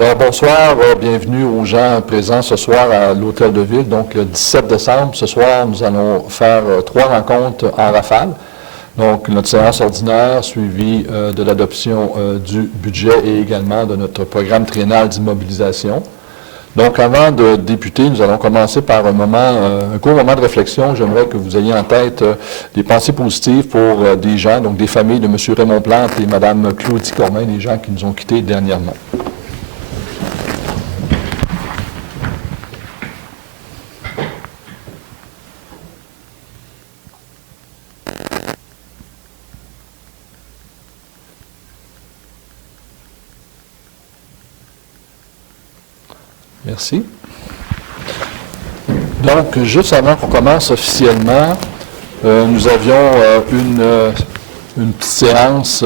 Alors, bonsoir, bienvenue aux gens présents ce soir à l'Hôtel de Ville. Donc, le 17 décembre, ce soir, nous allons faire 3 rencontres en rafale. Donc, notre séance ordinaire suivie de l'adoption du budget et également de notre programme triennal d'immobilisation. Donc, avant de débuter, nous allons commencer par un court moment de réflexion. J'aimerais que vous ayez en tête des pensées positives pour des gens, donc des familles de M. Raymond Plante et Mme Claudie Cormin, des gens qui nous ont quittés dernièrement. Merci. Donc, juste avant qu'on commence officiellement, nous avions une petite séance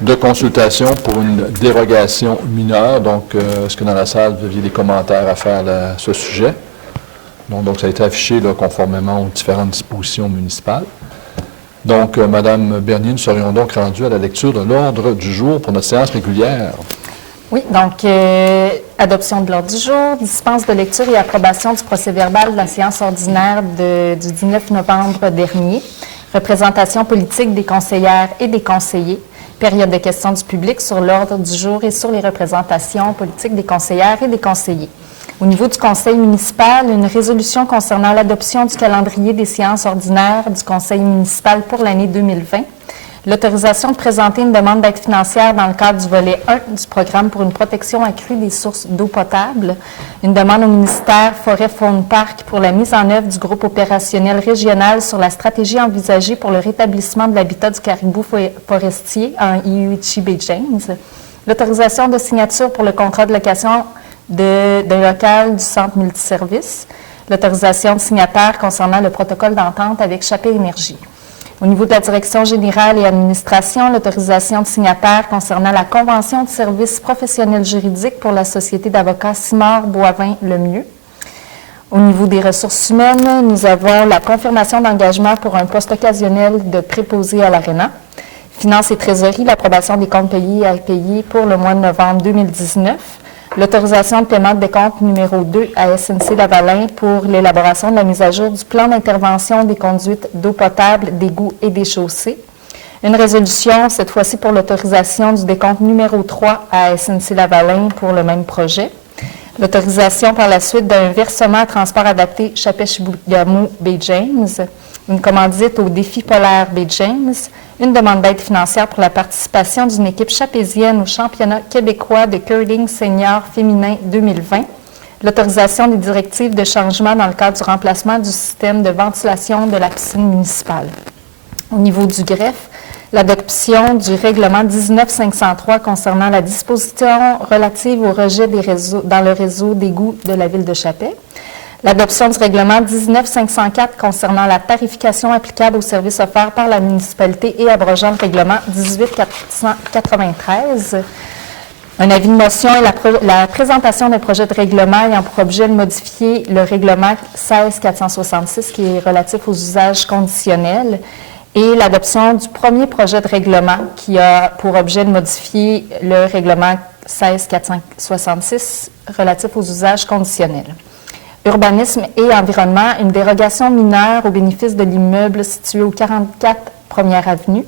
de consultation pour une dérogation mineure. Donc, est-ce que dans la salle, vous aviez des commentaires à faire à ce sujet? Donc ça a été affiché là, conformément aux différentes dispositions municipales. Donc, Mme Bernier, nous serions donc rendus à la lecture de l'ordre du jour pour notre séance régulière. Oui, donc, adoption de l'ordre du jour, dispense de lecture et approbation du procès-verbal de la séance ordinaire du 19 novembre dernier, représentation politique des conseillères et des conseillers, période de questions du public sur l'ordre du jour et sur les représentations politiques des conseillères et des conseillers. Au niveau du conseil municipal, une résolution concernant l'adoption du calendrier des séances ordinaires du conseil municipal pour l'année 2020, l'autorisation de présenter une demande d'aide financière dans le cadre du volet 1 du programme pour une protection accrue des sources d'eau potable, une demande au ministère Forêt-Faune-Parc pour la mise en œuvre du groupe opérationnel régional sur la stratégie envisagée pour le rétablissement de l'habitat du caribou forestier en Iuichi-Baie-James, l'autorisation de signature pour le contrat de location d'un local du centre multiservice, l'autorisation de signataire concernant le protocole d'entente avec Chappé Énergie. Au niveau de la direction générale et administration, l'autorisation de signataire concernant la convention de services professionnels juridiques pour la société d'avocats Simard-Boivin-Lemieux. Au niveau des ressources humaines, nous avons la confirmation d'engagement pour un poste occasionnel de préposé à l'ARENA. Finances et trésorerie, l'approbation des comptes payés à payer pour le mois de novembre 2019. L'autorisation de paiement de décompte numéro 2 à SNC-Lavalin pour l'élaboration de la mise à jour du plan d'intervention des conduites d'eau potable, d'égouts et des chaussées. Une résolution, cette fois-ci pour l'autorisation du décompte numéro 3 à SNC-Lavalin pour le même projet. L'autorisation par la suite d'un versement à transport adapté Chapet-Chibougamau-Baie-James. Une commandite au défi polaire Baie-James. Une demande d'aide financière pour la participation d'une équipe chapézienne au championnat québécois de curling senior féminin 2020, l'autorisation des directives de changement dans le cadre du remplacement du système de ventilation de la piscine municipale. Au niveau du greffe, l'adoption du règlement 19-503 concernant la disposition relative au rejet des réseaux dans le réseau d'égouts de la ville de Chappé. L'adoption du règlement 19-504 concernant la tarification applicable aux services offerts par la municipalité et abrogeant le règlement 18-493. Un avis de motion et la présentation d'un projet de règlement ayant pour objet de modifier le règlement 16-466 qui est relatif aux usages conditionnels et l'adoption du premier projet de règlement qui a pour objet de modifier le règlement 16-466 relatif aux usages conditionnels. Urbanisme et environnement, une dérogation mineure au bénéfice de l'immeuble situé au 44 Première rue,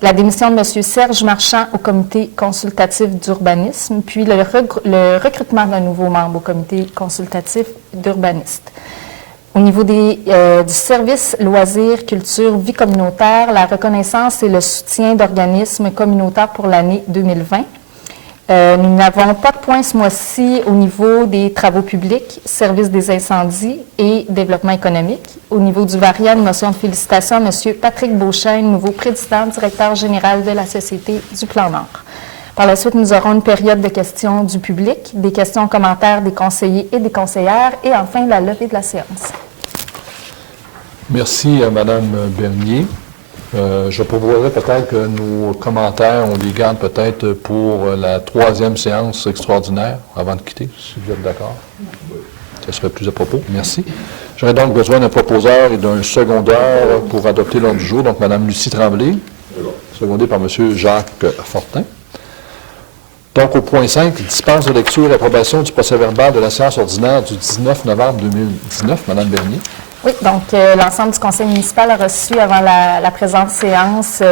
la démission de M. Serge Marchand au comité consultatif d'urbanisme, puis le recrutement d'un nouveau membre au comité consultatif d'urbanistes. Au niveau du service loisirs, culture, vie communautaire, la reconnaissance et le soutien d'organismes communautaires pour l'année 2020. Nous n'avons pas de points ce mois-ci au niveau des travaux publics, service des incendies et développement économique. Au niveau du variant, une motion de félicitations à M. Patrick Beauchesne, nouveau président, directeur général de la Société du Plan Nord. Par la suite, nous aurons une période de questions du public, des questions et commentaires des conseillers et des conseillères et enfin la levée de la séance. Merci à Mme Bernier. Je proposerais peut-être que nos commentaires, on les garde peut-être pour la 3e séance extraordinaire avant de quitter, si vous êtes d'accord. Ça serait plus à propos. Merci. J'aurais donc besoin d'un proposeur et d'un secondeur pour adopter l'ordre du jour. Donc, Mme Lucie Tremblay, secondée par M. Jacques Fortin. Donc, au point 5, dispense de lecture et approbation du procès-verbal de la séance ordinaire du 19 novembre 2019. Madame Bernier. Oui, donc l'ensemble du conseil municipal a reçu avant la présente séance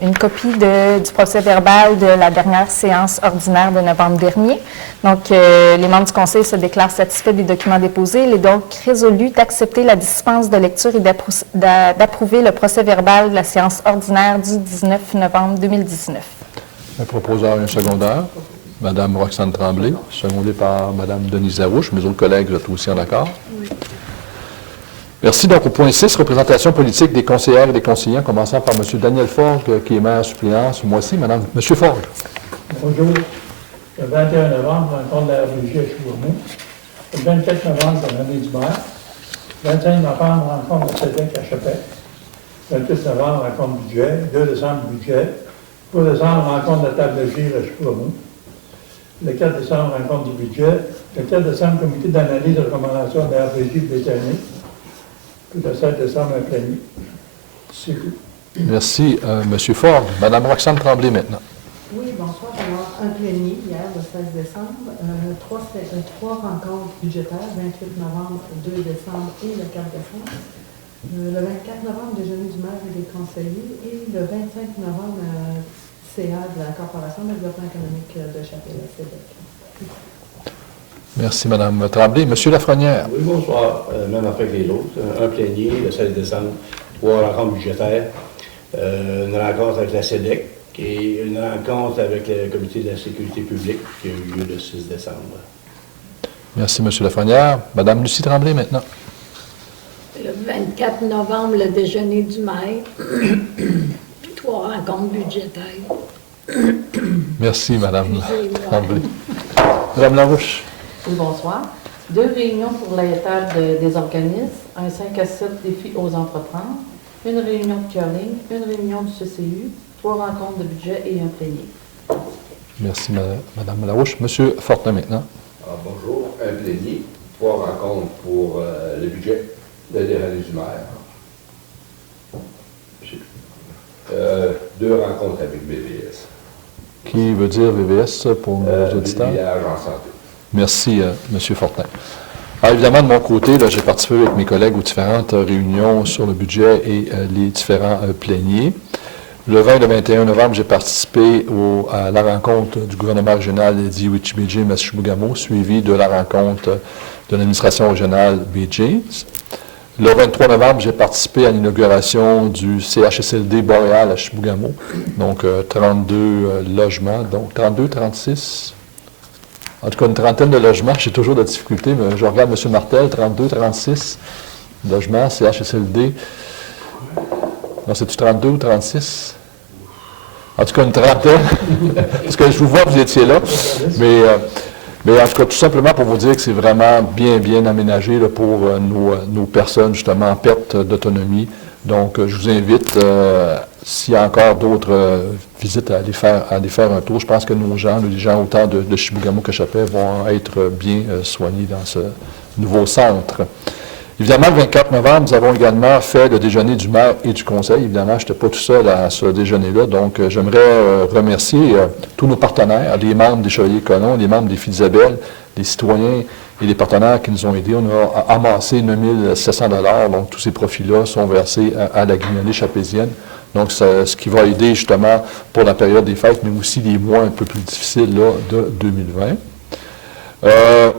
une copie du procès-verbal de la dernière séance ordinaire de novembre dernier. Donc, les membres du conseil se déclarent satisfaits des documents déposés. Il est donc résolu d'accepter la dispense de lecture et d'approuver le procès-verbal de la séance ordinaire du 19 novembre 2019. Un proposeur et un secondaire. Madame Roxane Tremblay, secondée par Madame Denise Larouche. Mes autres collègues, vous êtes aussi en accord? Oui. Merci. Donc, au point 6, représentation politique des conseillères et des conseillers, commençant par M. Daniel Forgue, qui est maire suppléant ce mois-ci. Madame, M. Forgue. Bonjour. Le 21 novembre, rencontre de la RBJ à Chibougamau. Le 24 novembre, c'est l'année du maire. Le 25 novembre, rencontre de CEDEC à Chapelle. Le 28 novembre, rencontre budget. 2 décembre, budget. 3 décembre, rencontre de la table de gire à Chibougamau. Le 4 décembre, rencontre du budget. Le 4 décembre, comité d'analyse de recommandation de la RBJ britannique. Le 7 décembre, un plénier. C'est tout. Merci, M. Forgue. Mme Roxane Tremblay, maintenant. Oui, bonsoir. Alors, un plénier hier, le 16 décembre, trois rencontres budgétaires, 28 novembre, 2 décembre et le 4 décembre. Le 24 novembre, déjeuner du maire et des conseillers. Et le 25 novembre, CA de la Corporation de développement économique de Chapelle, à CEDEC. Merci, Mme Tremblay. M. Lafrenière. Oui, bonsoir. Même après que les autres. Un plénier, le 16 décembre, 3 rencontres budgétaires, une rencontre avec la CEDEC et une rencontre avec le comité de la sécurité publique qui a eu lieu le 6 décembre. Merci, M. Lafrenière. Mme Lucie Tremblay, maintenant. Le 24 novembre, le déjeuner du maire, puis 3 rencontres budgétaires. Merci, Mme Tremblay. Mme Larouche. Oui, bonsoir. 2 réunions pour la table des organismes, un 5 à 7 défis aux entreprendre, une réunion de curling, une réunion du CCU, 3 rencontres de budget et un plénier. Merci, Mme Larouche. M. Fortin, maintenant. Bonjour. Un plénier, 3 rencontres pour le budget de l'année du maire. 2 rencontres avec BVS. Qui veut dire VVS pour nos auditeurs? Village en santé. Merci, M. Fortin. Alors, évidemment, de mon côté, j'ai participé avec mes collègues aux différentes réunions sur le budget et les différents pléniers. Le 20 et le 21 novembre, j'ai participé à la rencontre du gouvernement régional d'Iwichibéjé-Massachusetts, suivie de la rencontre de l'administration régionale BJ. Le 23 novembre, j'ai participé à l'inauguration du CHSLD Boréal à Chibougamau, donc 32 logements, donc 32, 36, en tout cas une trentaine de logements. J'ai toujours de difficultés, mais je regarde M. Martel, 32, 36 logements, CHSLD. Non, c'est-tu 32 ou 36? En tout cas, une trentaine, parce que je vous vois, vous étiez là, mais en tout cas, tout simplement pour vous dire que c'est vraiment bien aménagé là, pour nos personnes, justement, en perte d'autonomie. Donc, je vous invite, s'il y a encore d'autres visites, à aller faire un tour. Je pense que nos gens, les gens autant de Chibougamau que Chapelle, vont être bien soignés dans ce nouveau centre. Évidemment, le 24 novembre, nous avons également fait le déjeuner du maire et du conseil. Évidemment, je n'étais pas tout seul à ce déjeuner-là, donc j'aimerais remercier tous nos partenaires, les membres des Chevaliers Colons, les membres des Filles d'Isabelle, les citoyens et les partenaires qui nous ont aidés. On a amassé 9 700 $, donc tous ces profits-là sont versés à la Guyanée chapézienne. Donc, ce qui va aider justement pour la période des fêtes, mais aussi les mois un peu plus difficiles là, de 2020.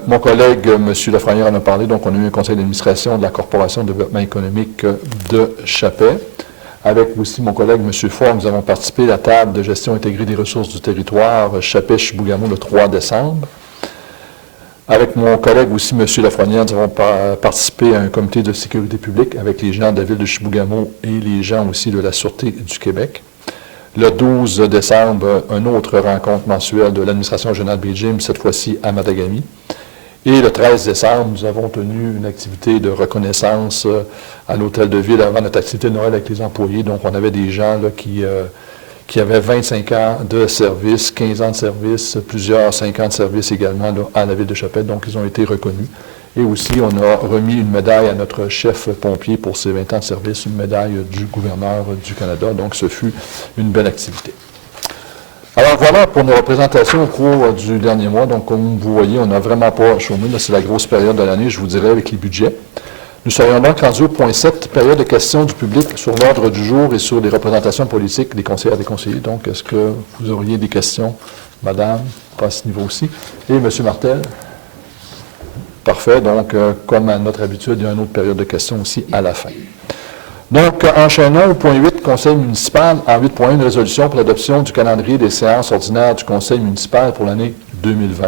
Mon collègue, M. Lafrenière, en a parlé. Donc, on a eu un conseil d'administration de la Corporation de développement économique de Chapelle. Avec aussi mon collègue, M. Fort, nous avons participé à la table de gestion intégrée des ressources du territoire Chapelle-Chibougamau le 3 décembre. Avec mon collègue aussi, M. Lafrenière, nous avons participé à un comité de sécurité publique avec les gens de la ville de Chibougamau et les gens aussi de la Sûreté du Québec. Le 12 décembre, une autre rencontre mensuelle de l'administration régionale BJM, cette fois-ci à Matagami. Et le 13 décembre, nous avons tenu une activité de reconnaissance à l'hôtel de ville avant notre activité de Noël avec les employés. Donc, on avait des gens là, qui avaient 25 ans de service, 15 ans de service, plusieurs 5 ans de service également là, à la ville de Chapelle. Donc, ils ont été reconnus. Et aussi, on a remis une médaille à notre chef pompier pour ses 20 ans de service, une médaille du gouverneur du Canada. Donc, ce fut une belle activité. Alors voilà pour nos représentations au cours du dernier mois. Donc comme vous voyez, on n'a vraiment pas chômé. C'est la grosse période de l'année, je vous dirais, avec les budgets. Nous serions donc rendus au point 7, période de questions du public sur l'ordre du jour et sur les représentations politiques des conseillères et des conseillers. Donc, est-ce que vous auriez des questions, madame, à ce niveau aussi? Et M. Martel? Parfait. Donc, comme à notre habitude, il y a une autre période de questions aussi à la fin. Donc, enchaînons au point 8, Conseil municipal. En 8.1, une résolution pour l'adoption du calendrier des séances ordinaires du Conseil municipal pour l'année 2020.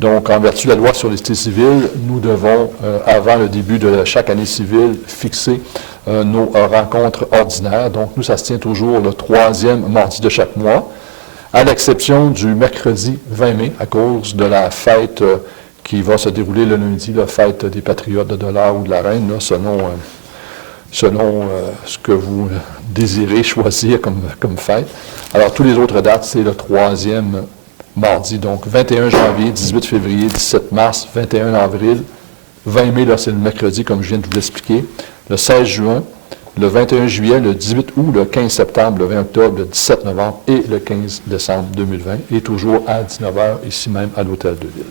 Donc, en vertu de la loi sur l'état civil, nous devons, avant le début de chaque année civile, fixer nos rencontres ordinaires. Donc, nous, ça se tient toujours le 3e mardi de chaque mois, à l'exception du mercredi 20 mai, à cause de la fête qui va se dérouler le lundi, la fête des Patriotes de l'Or ou de la Reine, là, selon ce que vous désirez choisir comme fête. Alors, toutes les autres dates, c'est le 3e mardi, donc 21 janvier, 18 février, 17 mars, 21 avril, 20 mai, là, c'est le mercredi, comme je viens de vous l'expliquer, le 16 juin, le 21 juillet, le 18 août, le 15 septembre, le 20 octobre, le 17 novembre et le 15 décembre 2020, et toujours à 19h, ici même à l'Hôtel de Ville.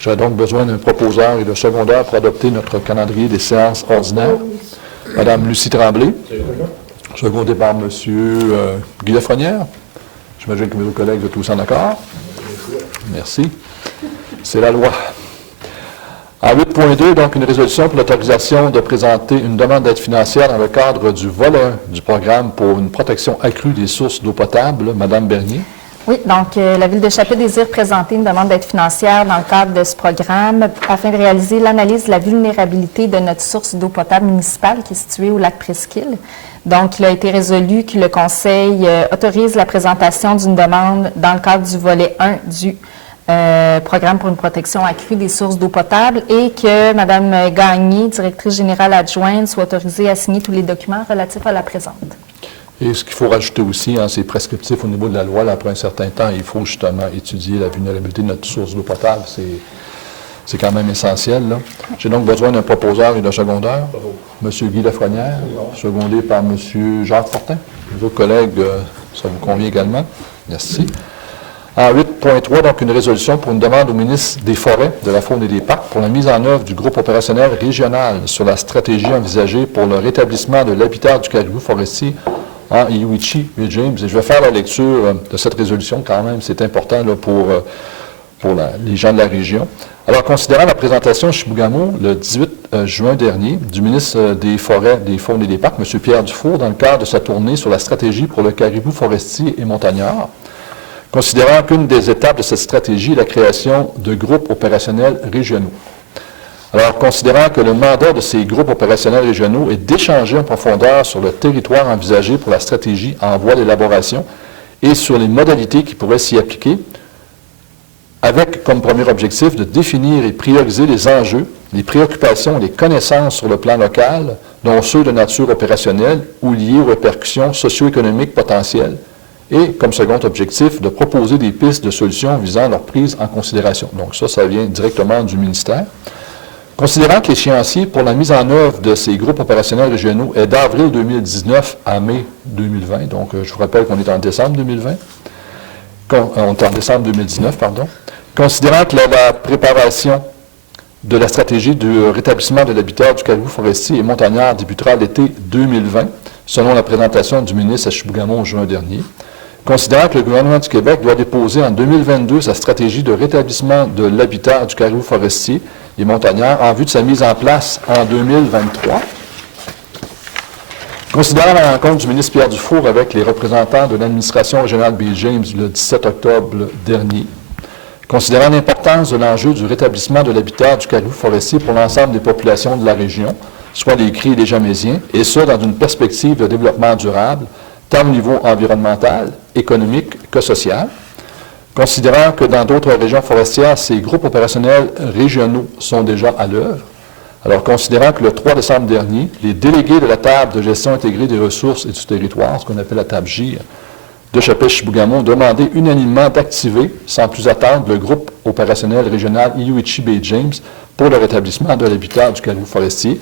J'aurais donc besoin d'un proposeur et de secondaire pour adopter notre calendrier des séances ordinaires. Madame Lucie Tremblay, secondé par M. Guy Lafrenière. J'imagine que mes autres collègues sont tous en accord. Merci. C'est la loi. En 8.2, donc, une résolution pour l'autorisation de présenter une demande d'aide financière dans le cadre du volet du programme pour une protection accrue des sources d'eau potable. Madame Bernier. Oui, donc la Ville de Chappé désire présenter une demande d'aide financière dans le cadre de ce programme afin de réaliser l'analyse de la vulnérabilité de notre source d'eau potable municipale qui est située au lac Presqu'île. Donc, il a été résolu que le Conseil autorise la présentation d'une demande dans le cadre du volet 1 du programme pour une protection accrue des sources d'eau potable et que Mme Gagné, directrice générale adjointe, soit autorisée à signer tous les documents relatifs à la présente. Et ce qu'il faut rajouter aussi, c'est prescriptif au niveau de la loi, là, après un certain temps, il faut justement étudier la vulnérabilité de notre source d'eau potable. C'est quand même essentiel. J'ai donc besoin d'un proposeur et d'un secondaire. M. Guy Lafrenière, secondé par M. Jacques Fortin. Les autres collègues, ça vous convient également. Merci. En 8.3, donc une résolution pour une demande au ministre des Forêts, de la Faune et des Parcs pour la mise en œuvre du groupe opérationnel régional sur la stratégie envisagée pour le rétablissement de l'habitat du caribou forestier en Iowichi et James. Et je vais faire la lecture de cette résolution quand même, c'est important là, pour les gens de la région. Alors, considérant la présentation à Chibougamau le 18 juin dernier du ministre des Forêts, des Faunes et des Parcs, M. Pierre Dufour, dans le cadre de sa tournée sur la stratégie pour le caribou forestier et montagnard, considérant qu'une des étapes de cette stratégie est la création de groupes opérationnels régionaux. Alors, considérant que le mandat de ces groupes opérationnels régionaux est d'échanger en profondeur sur le territoire envisagé pour la stratégie en voie d'élaboration et sur les modalités qui pourraient s'y appliquer, avec comme premier objectif de définir et prioriser les enjeux, les préoccupations et les connaissances sur le plan local, dont ceux de nature opérationnelle ou liés aux répercussions socio-économiques potentielles, et comme second objectif, de proposer des pistes de solutions visant leur prise en considération. Donc ça vient directement du ministère. Considérant que l'échéancier pour la mise en œuvre de ces groupes opérationnels régionaux est d'avril 2019 à mai 2020, donc je vous rappelle qu'on est en décembre 2020, on est en décembre 2019, pardon. Considérant que la préparation de la stratégie de rétablissement de l'habitat du caribou forestier et montagnard débutera l'été 2020, selon la présentation du ministre à Chibougamau en juin dernier. Considérant que le gouvernement du Québec doit déposer en 2022 sa stratégie de rétablissement de l'habitat du caribou forestier et montagnard en vue de sa mise en place en 2023. Considérant la rencontre du ministre Pierre Dufour avec les représentants de l'administration régionale Bill James le 17 octobre dernier, considérant l'importance de l'enjeu du rétablissement de l'habitat du caribou forestier pour l'ensemble des populations de la région, soit les Cris et les Jamésiens, et ce, dans une perspective de développement durable, tant au niveau environnemental, économique que social. Considérant que dans d'autres régions forestières, ces groupes opérationnels régionaux sont déjà à l'œuvre. Alors, considérant que le 3 décembre dernier, les délégués de la table de gestion intégrée des ressources et du territoire, ce qu'on appelle la table J, de Chappé-Chibougamau, ont demandé unanimement d'activer, sans plus attendre, le groupe opérationnel régional Iowichi Bay James pour le rétablissement de l'habitat du caribou forestier.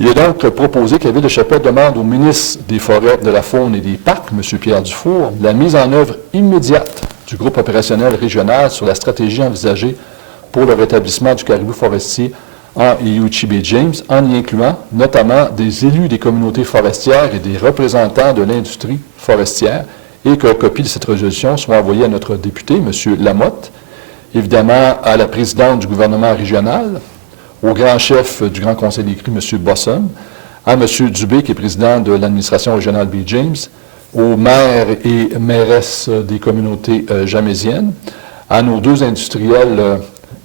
Il est donc proposé que la Ville de Chapelle demande au ministre des Forêts, de la Faune et des Parcs, M. Pierre Dufour, la mise en œuvre immédiate du groupe opérationnel régional sur la stratégie envisagée pour le rétablissement du caribou forestier en Youtube-James, en y incluant notamment des élus des communautés forestières et des représentants de l'industrie forestière, et que copie de cette résolution soit envoyée à notre député, M. Lamotte, évidemment à la présidente du gouvernement régional, au grand chef du Grand Conseil des crues, M. Bosson, à M. Dubé, qui est président de l'administration régionale B. James, aux maires et mairesses des communautés jamésiennes, à nos deux industriels,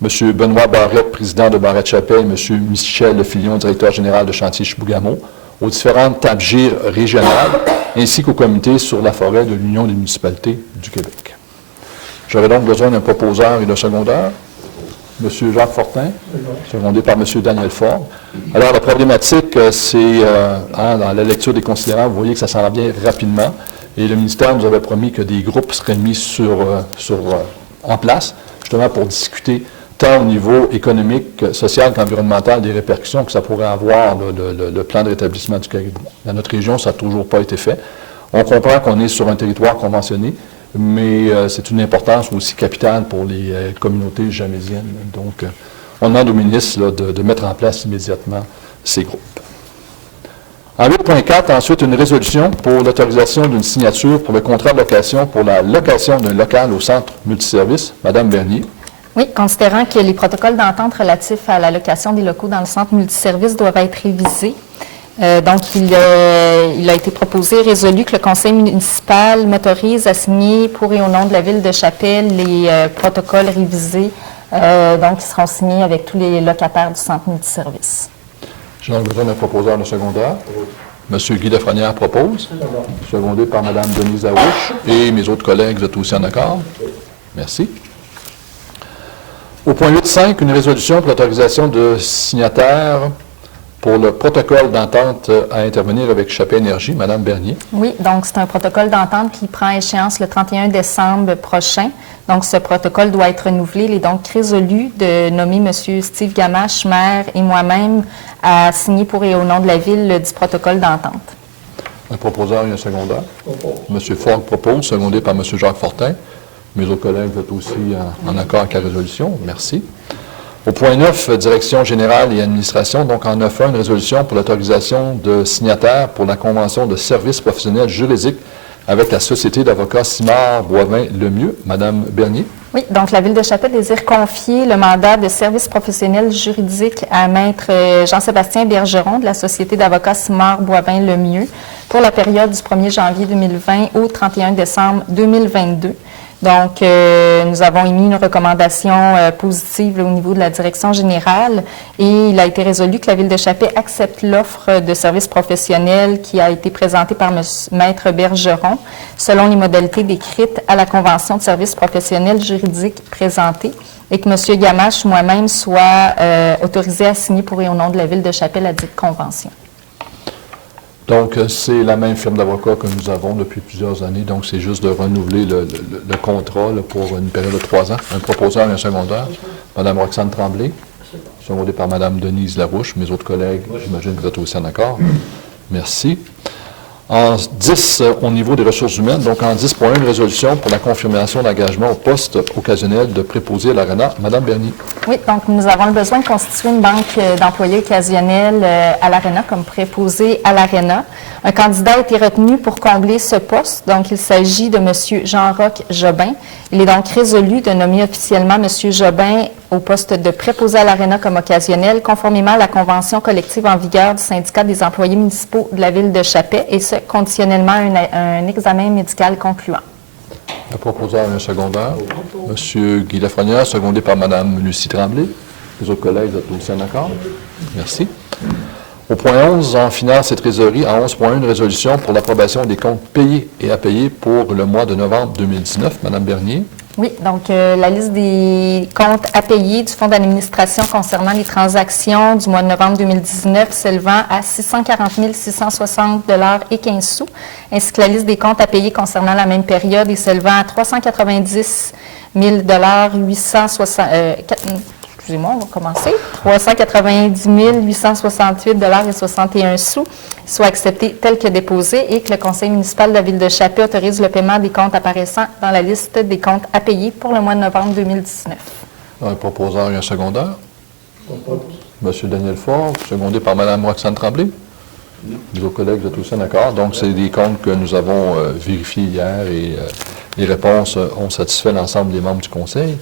M. Benoît Barrette, président de Barrette-Chapelle, et M. Michel Filion, directeur général de Chantier Chibougamau, aux différentes TABGIR régionales, ainsi qu'au comité sur la forêt de l'Union des municipalités du Québec. J'aurais donc besoin d'un proposeur et d'un secondeur. M. Jacques Fortin, secondé par M. Daniel Ford. Alors, la problématique, c'est, dans la lecture des considérants, vous voyez que ça s'en vient rapidement, et le ministère nous avait promis que des groupes seraient mis en place, justement pour discuter tant au niveau économique, social qu'environnemental, des répercussions que ça pourrait avoir, le plan de rétablissement du caribou. Dans notre région, ça n'a toujours pas été fait. On comprend qu'on est sur un territoire conventionné, mais c'est une importance aussi capitale pour les communautés jamésiennes. Donc, on demande au ministre là, de mettre en place immédiatement ces groupes. En 8.4, ensuite, une résolution pour l'autorisation d'une signature pour le contrat de location pour la location d'un local au centre multiservice. Madame Bernier. Oui, considérant que les protocoles d'entente relatifs à la location des locaux dans le centre multiservice doivent être révisés, donc, il a été proposé et résolu que le conseil municipal m'autorise à signer pour et au nom de la Ville de Chapelle les protocoles révisés, donc qui seront signés avec tous les locataires du centre multiservice. J'ai donc besoin d'un proposeur de secondaire. M. Guy Lafrenière propose, secondé par Mme Denise Larouche. Et mes autres collègues, vous êtes aussi en accord? Merci. Au point 8.5, une résolution pour l'autorisation de signataires pour le protocole d'entente à intervenir avec Chapelle Énergie. Mme Bernier. Oui, donc c'est un protocole d'entente qui prend échéance le 31 décembre prochain. Donc, ce protocole doit être renouvelé. Il est donc résolu de nommer M. Steve Gamache, maire, et moi-même à signer pour et au nom de la Ville du protocole d'entente. Un proposeur et un secondaire. M. Ford propose, secondé par M. Jacques Fortin. Mes autres collègues, vous êtes aussi en accord avec la résolution. Merci. Au point 9, Direction générale et administration, donc en 9.1, une résolution pour l'autorisation de signataires pour la convention de services professionnels juridiques avec la Société d'avocats Simard-Boivin-Lemieux. Madame Bernier. Oui, donc la Ville de Chapelle désire confier le mandat de service professionnel juridique à Maître Jean-Sébastien Bergeron de la Société d'avocats Simard-Boivin-Lemieux pour la période du 1er janvier 2020 au 31 décembre 2022. Donc, nous avons émis une recommandation positive au niveau de la direction générale et il a été résolu que la Ville de Chapelle accepte l'offre de services professionnels qui a été présentée par Maître Bergeron selon les modalités décrites à la Convention de services professionnels juridiques présentée et que M. Gamache, moi-même, soit autorisé à signer pour et au nom de la Ville de Chapelle à dite convention. Donc, c'est la même firme d'avocats que nous avons depuis plusieurs années. Donc, c'est juste de renouveler le contrat là, pour une période de 3 ans. Un proposeur et un secondaire. Mme Roxane Tremblay, secondée par Mme Denise Larouche. Mes autres collègues, j'imagine que vous êtes aussi en accord. Merci. En 10, au niveau des ressources humaines, donc en 10.1, une résolution pour la confirmation d'engagement au poste occasionnel de préposé à l'ARENA. Madame Bernier. Oui, donc nous avons le besoin de constituer une banque d'employés occasionnels à l'ARENA comme préposé à l'ARENA. Un candidat a été retenu pour combler ce poste, donc il s'agit de M. Jean-Roch Jobin. Il est donc résolu de nommer officiellement M. Jobin au poste de préposé à l'ARENA comme occasionnel, conformément à la convention collective en vigueur du syndicat des employés municipaux de la Ville de Chapelle, et ce, conditionnellement à un examen médical concluant. Un proposeur et un secondaire. M. Guy Lafrenière, secondé par Mme Lucie Tremblay. Les autres collègues, vous êtes aussi en accord? Merci. Au point 11, en finance et trésorerie, en 11.1, une résolution pour l'approbation des comptes payés et à payer pour le mois de novembre 2019. Madame Bernier. Oui, donc la liste des comptes à payer du Fonds d'administration concernant les transactions du mois de novembre 2019 s'élevant à 640 660 $ et 15 sous, ainsi que la liste des comptes à payer concernant la même période et s'élevant à 390 000 $, excusez-moi, on va commencer. 390 868,61 $, soit accepté tel que déposé et que le conseil municipal de la Ville de Chapet autorise le paiement des comptes apparaissant dans la liste des comptes à payer pour le mois de novembre 2019. Un proposeur et un secondeur. Monsieur Daniel Faure, secondé par Mme Roxane Tremblay. Les autres collègues, vous êtes aussi d'accord. Donc, c'est des comptes que nous avons vérifiés hier et les réponses ont satisfait l'ensemble des membres du conseil.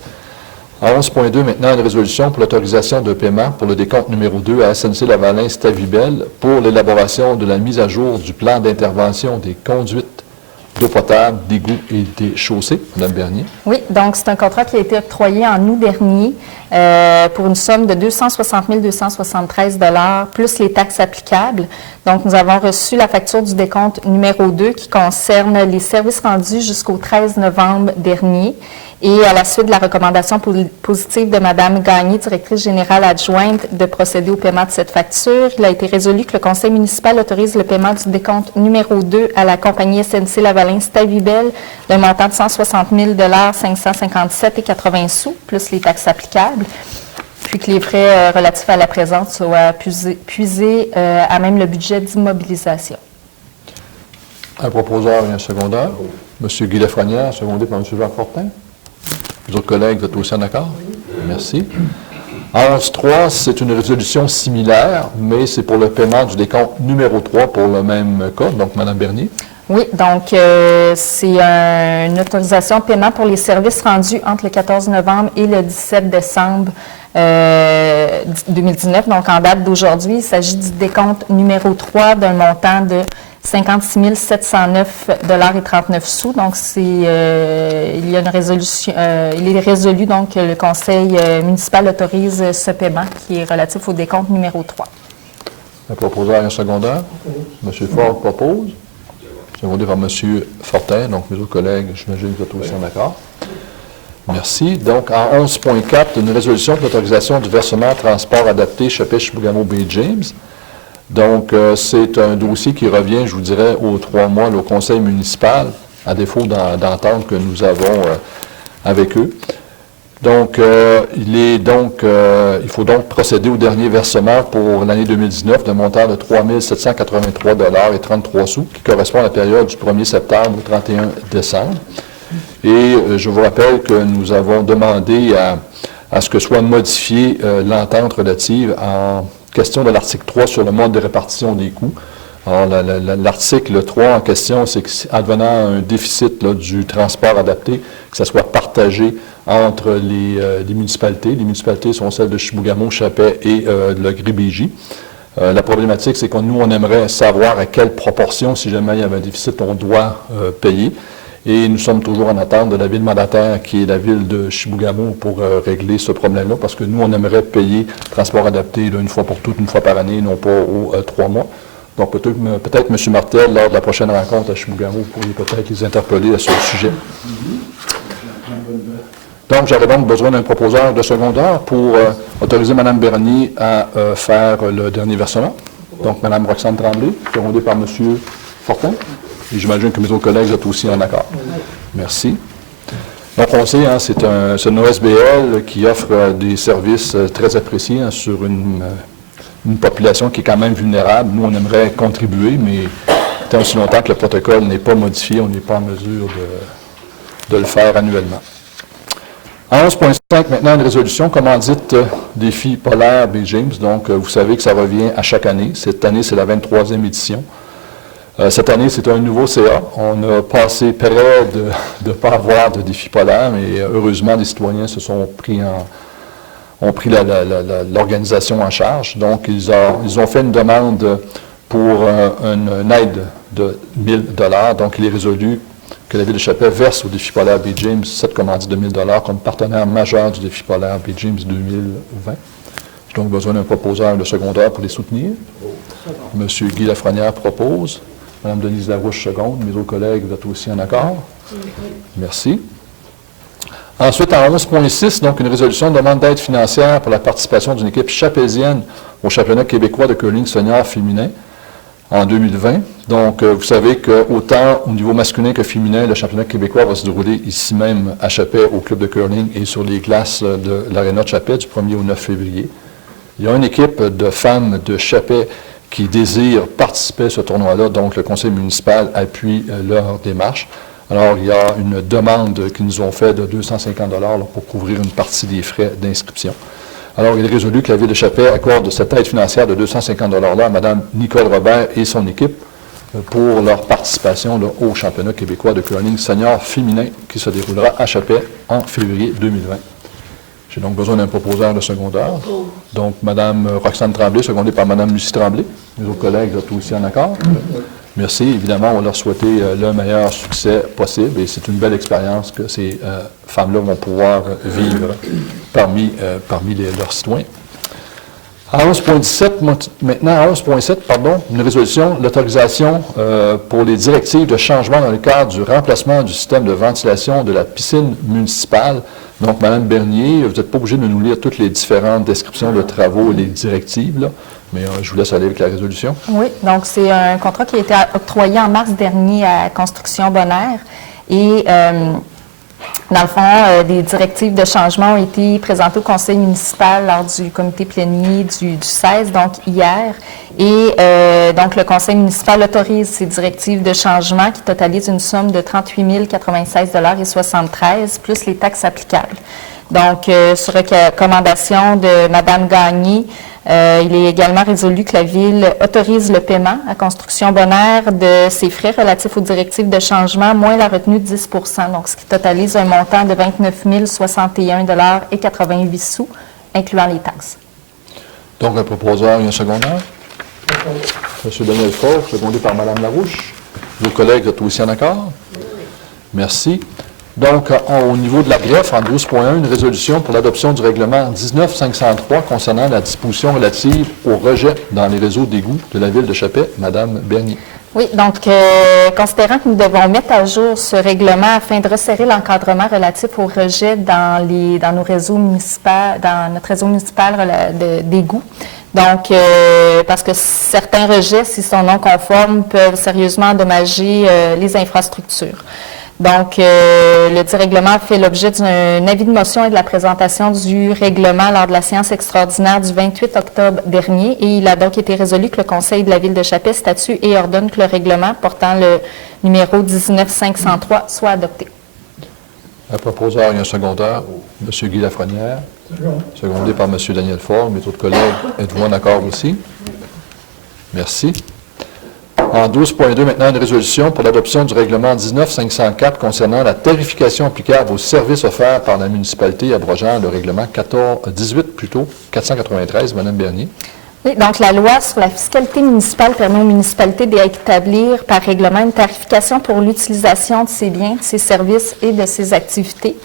En 11.2, maintenant, une résolution pour l'autorisation de paiement pour le décompte numéro 2 à SNC-Lavalin-Stavibel pour l'élaboration de la mise à jour du plan d'intervention des conduites d'eau potable, d'égouts et des chaussées. Mme Bernier. Oui, donc c'est un contrat qui a été octroyé en août dernier pour une somme de 260 273 $ plus les taxes applicables. Donc, nous avons reçu la facture du décompte numéro 2 qui concerne les services rendus jusqu'au 13 novembre dernier. Et à la suite de la recommandation positive de Mme Gagné, directrice générale adjointe, de procéder au paiement de cette facture, il a été résolu que le conseil municipal autorise le paiement du décompte numéro 2 à la compagnie SNC-Lavalin-Stavibel d'un montant de 160 557,80 $, plus les taxes applicables, puis que les frais relatifs à la présente soient puisés à même le budget d'immobilisation. Un proposeur et un secondeur. M. Guy Lafrenière, secondé par M. Jean Fortin. Les autres collègues, vous êtes aussi en accord? Merci. En 11.3, c'est une résolution similaire, mais c'est pour le paiement du décompte numéro 3 pour le même cas. Donc, Mme Bernier. Oui, donc c'est une autorisation de paiement pour les services rendus entre le 14 novembre et le 17 décembre 2019. Donc, en date d'aujourd'hui, il s'agit du décompte numéro 3 d'un montant de 56 709,39 $. Donc, il y a une résolution, il est résolu donc que le conseil municipal autorise ce paiement qui est relatif au décompte numéro 3. Un proposeur et un secondeur. M. Ford propose. Secondé par M. Fortin. Donc, mes autres collègues, j'imagine que vous êtes aussi en accord. Merci. Donc, en 11.4, une résolution de l'autorisation du versement transport adapté Chapet-Chibougamau-Baie-James. Donc, c'est un dossier qui revient, je vous dirais, aux 3 mois au conseil municipal, à défaut d'entente que nous avons avec eux. Donc, il faut donc procéder au dernier versement pour l'année 2019 d'un montant de 3 783,33 $, qui correspond à la période du 1er septembre au 31 décembre. Et je vous rappelle que nous avons demandé à ce que soit modifiée l'entente relative en question de l'article 3 sur le mode de répartition des coûts. Alors, l'article 3 en question, c'est qu'advenant un déficit du transport adapté, que ça soit partagé entre les municipalités. Les municipalités sont celles de Chibougamau, Chapet et le Gribégie. La problématique, c'est que nous, on aimerait savoir à quelle proportion, si jamais il y avait un déficit, on doit payer. Et nous sommes toujours en attente de la ville mandataire, qui est la ville de Chibougamau, pour régler ce problème-là, parce que nous, on aimerait payer transport adapté là, une fois pour toutes, une fois par année, non pas aux 3 mois. Donc, peut-être M. Martel, lors de la prochaine rencontre à Chibougamau, vous pourriez peut-être les interpeller à ce sujet. Donc, j'aurais donc besoin d'un proposeur de secondeur pour autoriser Mme Bernier à faire le dernier versement. Donc, Mme Roxane Tremblay, secondée par M. Fortin. Et j'imagine que mes autres collègues sont aussi en accord. Merci. Donc, on sait, hein, c'est une OSBL qui offre des services très appréciés sur une population qui est quand même vulnérable. Nous, on aimerait contribuer, mais tant aussi longtemps que le protocole n'est pas modifié, on n'est pas en mesure de le faire annuellement. En 11.5, maintenant, une résolution commandite défi polaire Baie-James. Donc, vous savez que ça revient à chaque année. Cette année, c'est la 23e édition. Cette année, c'est un nouveau CA. On a passé près de ne pas avoir de défi polaire, mais heureusement, les citoyens se sont ont pris l'organisation en charge. Donc, ils ont fait une demande pour une aide de 1 000 $. Donc, il est résolu que la Ville de Chapet verse au défi polaire Baie-James cette commandite de 1 000 $ comme partenaire majeur du défi polaire Baie-James 2020. J'ai donc besoin d'un proposeur de secondaire pour les soutenir. M. Guy Lafrenière propose. Mme Denise Larouche seconde. Mes autres collègues, vous êtes aussi en accord? Merci. Ensuite, en 11.6, donc une résolution de demande d'aide financière pour la participation d'une équipe chapézienne au championnat québécois de curling senior féminin. en 2020. Donc, vous savez qu'autant au niveau masculin que féminin, le championnat québécois va se dérouler ici même à Chapet, au club de curling et sur les glaces de l'aréna de Chapet du 1er au 9 février. Il y a une équipe de femmes de Chapet qui désirent participer à ce tournoi-là, donc le conseil municipal appuie leur démarche. Alors, il y a une demande qu'ils nous ont fait de 250 $ pour couvrir une partie des frais d'inscription. Alors, il est résolu que la Ville de Chapet accorde cette aide financière de 250 $ à Mme Nicole Robert et son équipe pour leur participation là, au championnat québécois de curling senior féminin qui se déroulera à Chapet en février 2020. J'ai donc besoin d'un proposeur de secondaire. Donc, Mme Roxane Tremblay, secondée par Mme Lucie Tremblay. Les autres collègues, tous aussi en accord. Merci. Évidemment, on va leur souhaiter le meilleur succès possible et c'est une belle expérience que ces femmes-là vont pouvoir vivre parmi leurs citoyens. À 11.17, maintenant, à 11.7, une résolution, l'autorisation pour les directives de changement dans le cadre du remplacement du système de ventilation de la piscine municipale. Donc, Mme Bernier, vous n'êtes pas obligé de nous lire toutes les différentes descriptions de travaux et les directives, là, mais je vous laisse aller avec la résolution. Oui, donc c'est un contrat qui a été octroyé en mars dernier à Construction Bonaire et dans le fond, des directives de changement ont été présentées au conseil municipal lors du comité plénier du 16, donc hier. Et donc, le conseil municipal autorise ces directives de changement qui totalisent une somme de 38 096,73 $ plus les taxes applicables. Donc, sur recommandation de Mme Gagné, il est également résolu que la Ville autorise le paiement à Construction Bonaire de ses frais relatifs aux directives de changement, moins la retenue de 10 %, donc ce qui totalise un montant de 29 061,88 $, incluant les taxes. Donc, un proposeur et un secondaire. M. Daniel Faure, secondé par Mme Larouche. Vos collègues êtes aussi en accord? Merci. Donc, au niveau de la greffe, en 12.1, une résolution pour l'adoption du règlement 19-503 concernant la disposition relative au rejet dans les réseaux d'égouts de la Ville de Chapet. Mme Bernier. Oui, donc, considérant que nous devons mettre à jour ce règlement afin de resserrer l'encadrement relatif au rejet dans nos réseaux municipaux, dans notre réseau municipal d'égouts. Donc, parce que certains rejets, s'ils sont non conformes, peuvent sérieusement endommager les infrastructures. Donc, le dit règlement fait l'objet d'un avis de motion et de la présentation du règlement lors de la séance extraordinaire du 28 octobre dernier et il a donc été résolu que le Conseil de la Ville de Chapet statue et ordonne que le règlement portant le numéro 19-503 soit adopté. Un proposeur et un secondaire, M. Guy Lafrenière, secondé par M. Daniel Faure. Mes autres collègues, êtes-vous en accord aussi? Merci. En 12.2, maintenant, une résolution pour l'adoption du règlement 19-504 concernant la tarification applicable aux services offerts par la municipalité abrogeant le règlement 493, Mme Bernier. Oui, donc la loi sur la fiscalité municipale permet aux municipalités d'établir par règlement une tarification pour l'utilisation de ces biens, de ces services et de ces activités.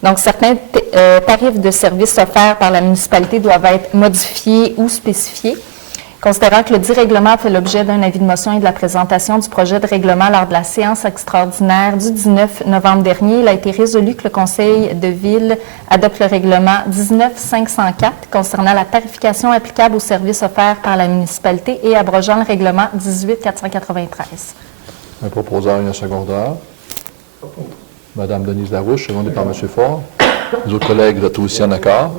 Donc, certains tarifs de services offerts par la municipalité doivent être modifiés ou spécifiés. Considérant que le dit règlement fait l'objet d'un avis de motion et de la présentation du projet de règlement lors de la séance extraordinaire du 19 novembre dernier, il a été résolu que le Conseil de Ville adopte le règlement 19-504 concernant la tarification applicable aux services offerts par la municipalité et abrogeant le règlement 18-493. Un proposeur et un secondaire. Mme Denise Larouche, secondée par M. Faure. Les autres collègues êtes aussi en accord.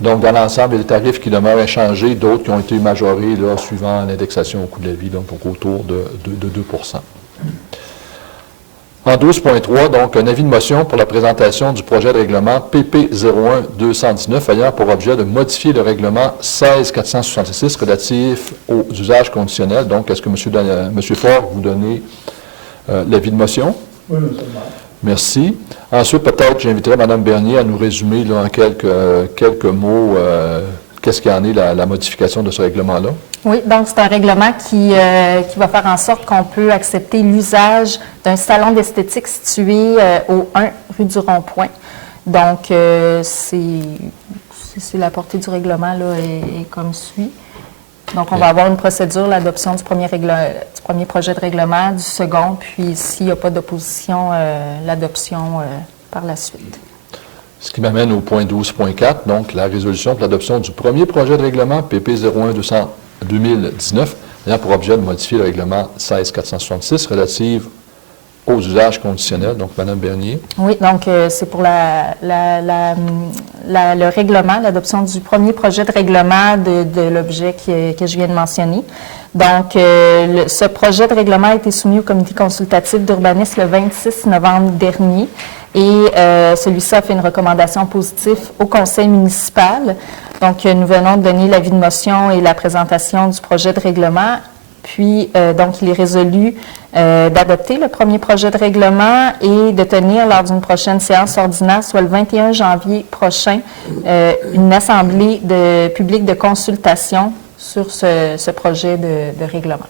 Donc, dans l'ensemble, il y a des tarifs qui demeurent inchangés, d'autres qui ont été majorés là, suivant l'indexation au coût de la vie, donc autour de 2 %. En 12.3, donc, un avis de motion pour la présentation du projet de règlement PP 01-219 ayant pour objet de modifier le règlement 16-466 relatif aux usages conditionnels. Donc, est-ce que M. Faure vous donnez l'avis de motion? Oui, M. le maire. Merci. Ensuite, peut-être, j'inviterai Mme Bernier à nous résumer là, en quelques mots qu'est-ce qu'il y en est, la modification de ce règlement-là. Oui, donc c'est un règlement qui va faire en sorte qu'on peut accepter l'usage d'un salon d'esthétique situé au 1 rue du Rond-Point. Donc, c'est la portée du règlement là, est comme suit. Donc, on va avoir une procédure, l'adoption du premier projet de règlement, du second, puis s'il n'y a pas d'opposition, l'adoption par la suite. Ce qui m'amène au point 12.4, donc la résolution pour l'adoption du premier projet de règlement PP 01-2019 ayant pour objet de modifier le règlement 16-466 relatif aux usages conditionnels. Donc, Mme Bernier. Oui, donc c'est pour le règlement, l'adoption du premier projet de règlement de l'objet que je viens de mentionner. Donc, ce projet de règlement a été soumis au comité consultatif d'urbanisme le 26 novembre dernier et celui-ci a fait une recommandation positive au conseil municipal. Donc, nous venons de donner l'avis de motion et la présentation du projet de règlement. Puis, donc, il est résolu d'adopter le premier projet de règlement et de tenir lors d'une prochaine séance ordinaire, soit le 21 janvier prochain, une assemblée publique de consultation sur ce projet de règlement.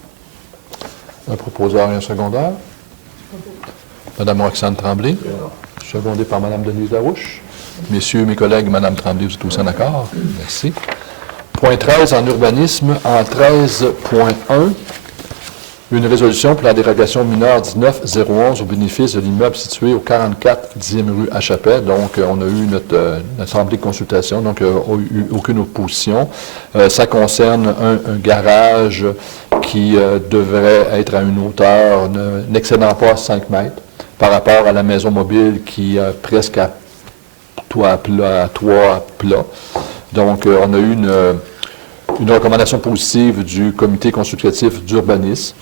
Un proposeur et un secondaire. Mme Roxane Tremblay, secondée par Mme Denise Larouche. Messieurs, mes collègues, Mme Tremblay, vous êtes tous en accord? Merci. Point 13 en urbanisme, en 13.1, une résolution pour la dérogation mineure 19-011 au bénéfice de l'immeuble situé au 44 10e rue Achapet. Donc, on a eu notre assemblée de consultation, donc il n'y a eu aucune opposition. Ça concerne un garage qui devrait être à une hauteur n'excédant pas 5 mètres par rapport à la maison mobile qui est presque à toit plat. Donc, on a eu une recommandation positive du comité consultatif d'urbanisme.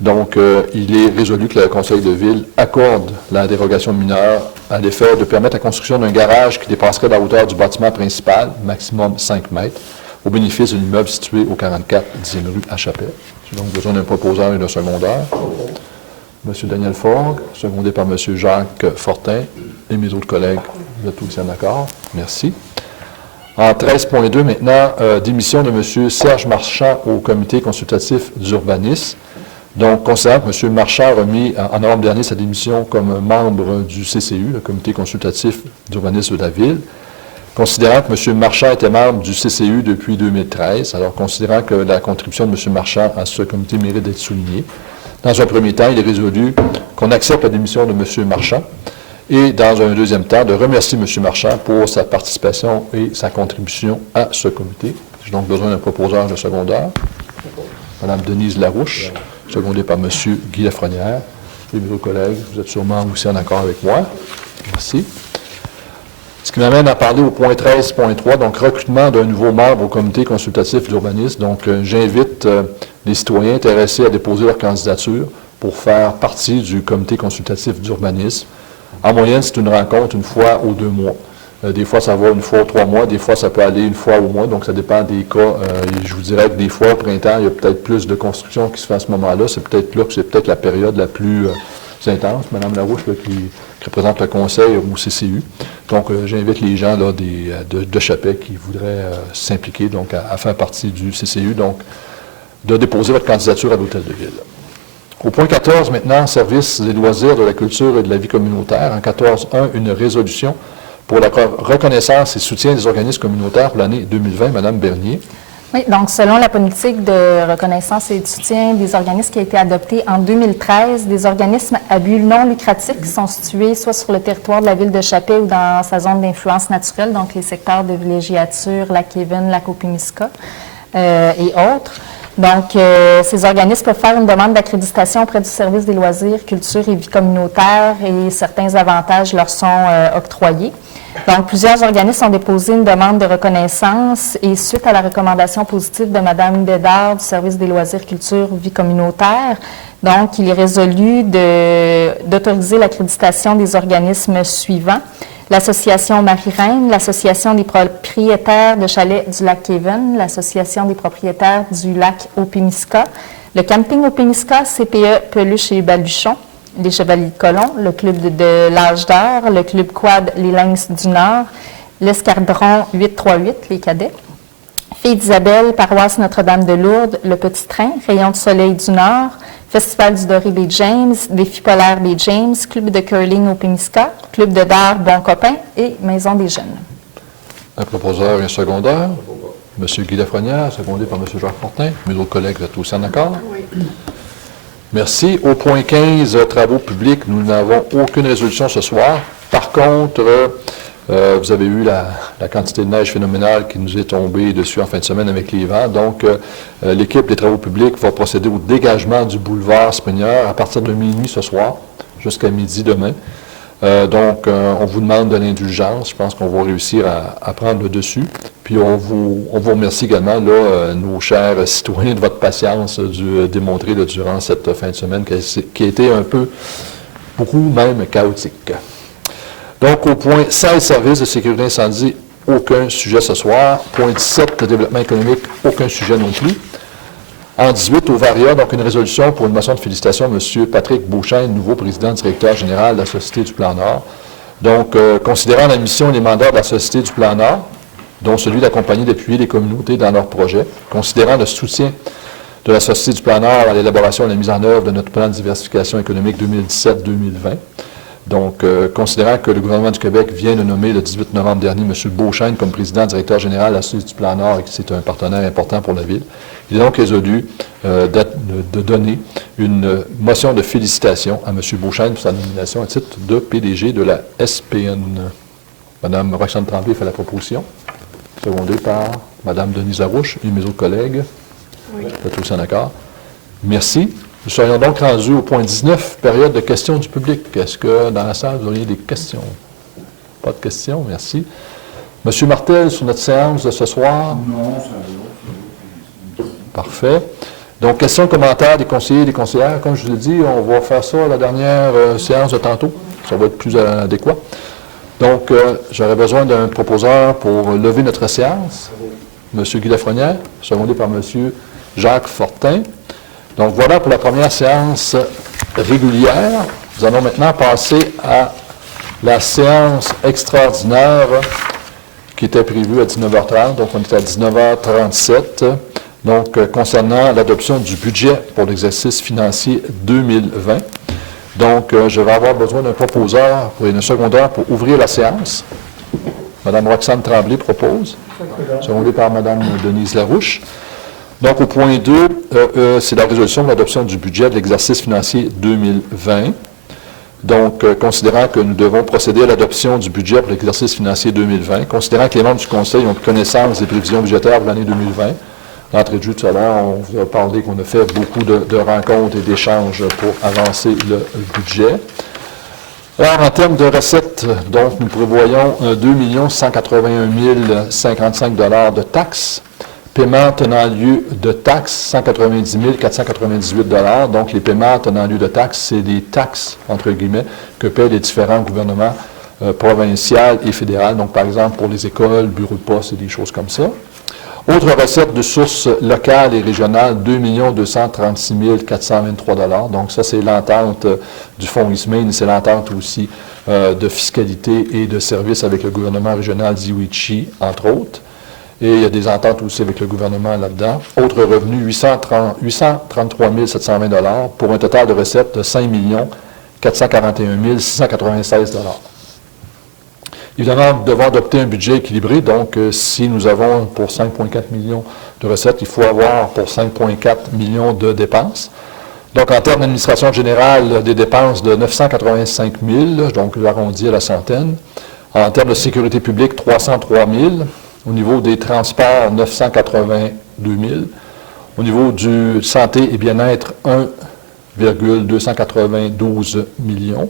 Donc, il est résolu que le conseil de ville accorde la dérogation mineure à l'effet de permettre la construction d'un garage qui dépasserait la hauteur du bâtiment principal, maximum 5 mètres, au bénéfice de l'immeuble situé au 44 10e rue Achapet. J'ai donc besoin d'un proposeur et d'un secondaire. M. Daniel Forgue, secondé par M. Jacques Fortin et mes autres collègues. Vous êtes tous en accord? Merci. En 13.2, maintenant, démission de M. Serge Marchand au comité consultatif d'urbanisme. Donc, considérant que M. Marchand a remis en novembre dernier sa démission comme membre du CCU, le comité consultatif d'urbanisme de la Ville, considérant que M. Marchand était membre du CCU depuis 2013, alors considérant que la contribution de M. Marchand à ce comité mérite d'être soulignée, dans un premier temps, il est résolu qu'on accepte la démission de M. Marchand et, dans un deuxième temps, de remercier M. Marchand pour sa participation et sa contribution à ce comité. J'ai donc besoin d'un proposeur de secondaire. Mme Denise Larouche, secondée par M. Guy Lafrenière. Et mes autres collègues, vous êtes sûrement aussi en accord avec moi. Merci. Ce qui m'amène à parler au point 13.3, donc recrutement d'un nouveau membre au comité consultatif d'urbanisme. Donc, j'invite les citoyens intéressés à déposer leur candidature pour faire partie du comité consultatif d'urbanisme. En moyenne, c'est une rencontre une fois ou 2 mois. Des fois, ça va une fois ou 3 mois. Des fois, ça peut aller une fois au mois. Donc, ça dépend des cas. Je vous dirais que des fois, au printemps, il y a peut-être plus de construction qui se fait à ce moment-là. C'est peut-être là que c'est peut-être la période la plus intense. Mme Larouche, là, qui représente le conseil au CCU. Donc, j'invite les gens là, de Chapet qui voudraient s'impliquer donc à faire partie du CCU. Donc, de déposer votre candidature à l'Hôtel de Ville. Au point 14, maintenant, service des loisirs, de la culture et de la vie communautaire. En 14.1, une résolution pour la reconnaissance et soutien des organismes communautaires pour l'année 2020. Mme Bernier. Oui, donc selon la politique de reconnaissance et de soutien des organismes qui a été adoptée en 2013, des organismes à but non lucratif qui sont situés soit sur le territoire de la ville de Chapet ou dans sa zone d'influence naturelle, donc les secteurs de villégiature, Lac-Kévin, Lac-Opimiska et autres. Donc, ces organismes peuvent faire une demande d'accréditation auprès du service des loisirs, culture et vie communautaire et certains avantages leur sont octroyés. Donc, plusieurs organismes ont déposé une demande de reconnaissance et suite à la recommandation positive de Mme Bédard du service des loisirs, culture, vie communautaire, donc, il est résolu d'autoriser l'accréditation des organismes suivants. L'Association Marie-Reine, l'Association des propriétaires de chalets du lac Kévin, l'Association des propriétaires du lac Opimiska, le camping Opimiska, CPE Peluche et Baluchon, les Chevaliers de Colomb, le club de l'Âge d'Or, le club quad Les Lynx du Nord, l'escadron 838, les cadets, Filles d'Isabelle, paroisse Notre-Dame de Lourdes, le Petit Train, Rayon de Soleil du Nord, Festival du Doré Baie James, Défi polaire Baie James, Club de curling au Opimiska, Club de dard Bon Copain et Maison des Jeunes. Un proposeur et un secondaire. M. Guy Lafrenière, secondé par M. Jacques Fortin. Mes autres collègues, vous êtes tous en accord? Oui. Merci. Au point 15, travaux publics, nous n'avons aucune résolution ce soir. Par contre, Vous avez eu la quantité de neige phénoménale qui nous est tombée dessus en fin de semaine avec les vents. Donc, l'équipe des travaux publics va procéder au dégagement du boulevard Springer à partir de minuit ce soir jusqu'à midi demain. Donc, on vous demande de l'indulgence. Je pense qu'on va réussir à prendre le dessus. Puis, on vous remercie également, là, nos chers citoyens, de votre patience démontrée là, durant cette fin de semaine qui a été un peu, beaucoup même, chaotique. Donc, au point 16, services de sécurité incendie, aucun sujet ce soir. Point 17, développement économique, aucun sujet non plus. En 18, au VARIA, donc une résolution pour une motion de félicitations à M. Patrick Beauchesne, nouveau président directeur général de la Société du Plan Nord. Donc, considérant la mission et les mandats de la Société du Plan Nord, dont celui d'accompagner et d'appuyer les communautés dans leurs projets, considérant le soutien de la Société du Plan Nord à l'élaboration et la mise en œuvre de notre plan de diversification économique 2017-2020, donc, considérant que le gouvernement du Québec vient de nommer le 18 novembre dernier M. Beauchesne comme président directeur général de la Société du Plan Nord et que c'est un partenaire important pour la Ville, il est donc résolu de donner une motion de félicitations à M. Beauchesne pour sa nomination à titre de PDG de la SPN. Mme Roxane Tremblay fait la proposition, secondée par Mme Denise Larouche et mes autres collègues. Oui. Vous êtes tous en accord. Merci. Nous serions donc rendus au point 19, période de questions du public. Est-ce que dans la salle, vous auriez des questions? Pas de questions, merci. Monsieur Martel, sur notre séance de ce soir? Non, ça va. Parfait. Donc, questions, commentaires des conseillers et des conseillères. Comme je vous ai dit, on va faire ça à la dernière séance de tantôt. Ça va être plus adéquat. Donc, j'aurais besoin d'un proposeur pour lever notre séance. M. Guy Lafrenière, secondé par M. Jacques Fortin. Donc, voilà pour la première séance régulière. Nous allons maintenant passer à la séance extraordinaire qui était prévue à 19h30. Donc, on est à 19h37. Donc, concernant l'adoption du budget pour l'exercice financier 2020. Donc, je vais avoir besoin d'un proposeur pour une secondaire pour ouvrir la séance. Mme Roxane Tremblay propose, secondée par Mme Denise Larouche. Donc, au point 2, c'est la résolution de l'adoption du budget de l'exercice financier 2020. Donc, considérant que nous devons procéder à l'adoption du budget pour l'exercice financier 2020, considérant que les membres du Conseil ont connaissance des prévisions budgétaires pour l'année 2020, d'entrée de jeu tout à l'heure, on vous a parlé qu'on a fait beaucoup de rencontres et d'échanges pour avancer le budget. Alors, en termes de recettes, donc, nous prévoyons 2 181 055 $ de taxes. Paiement tenant lieu de taxes, 190 498 $. Donc, les paiements tenant lieu de taxes, c'est des taxes, entre guillemets, que paient les différents gouvernements provinciaux et fédéraux. Donc, par exemple, pour les écoles, bureaux de poste et des choses comme ça. Autres recettes de sources locales et régionales, 2 236 423 $. Donc, ça, c'est l'entente du Fonds Ismain, c'est l'entente aussi de fiscalité et de services avec le gouvernement régional d'Iwichi, entre autres. Et il y a des ententes aussi avec le gouvernement là-dedans. Autres revenus, 833 720 $, pour un total de recettes de 5 441 696 $. Évidemment, nous devons adopter un budget équilibré. Donc, si nous avons pour 5,4 millions de recettes, il faut avoir pour 5,4 millions de dépenses. Donc, en termes d'administration générale, des dépenses de 985 000, donc j'arrondis à la centaine. En termes de sécurité publique, 303 000. Au niveau des transports, 982 000. Au niveau du santé et bien-être, 1,292 millions.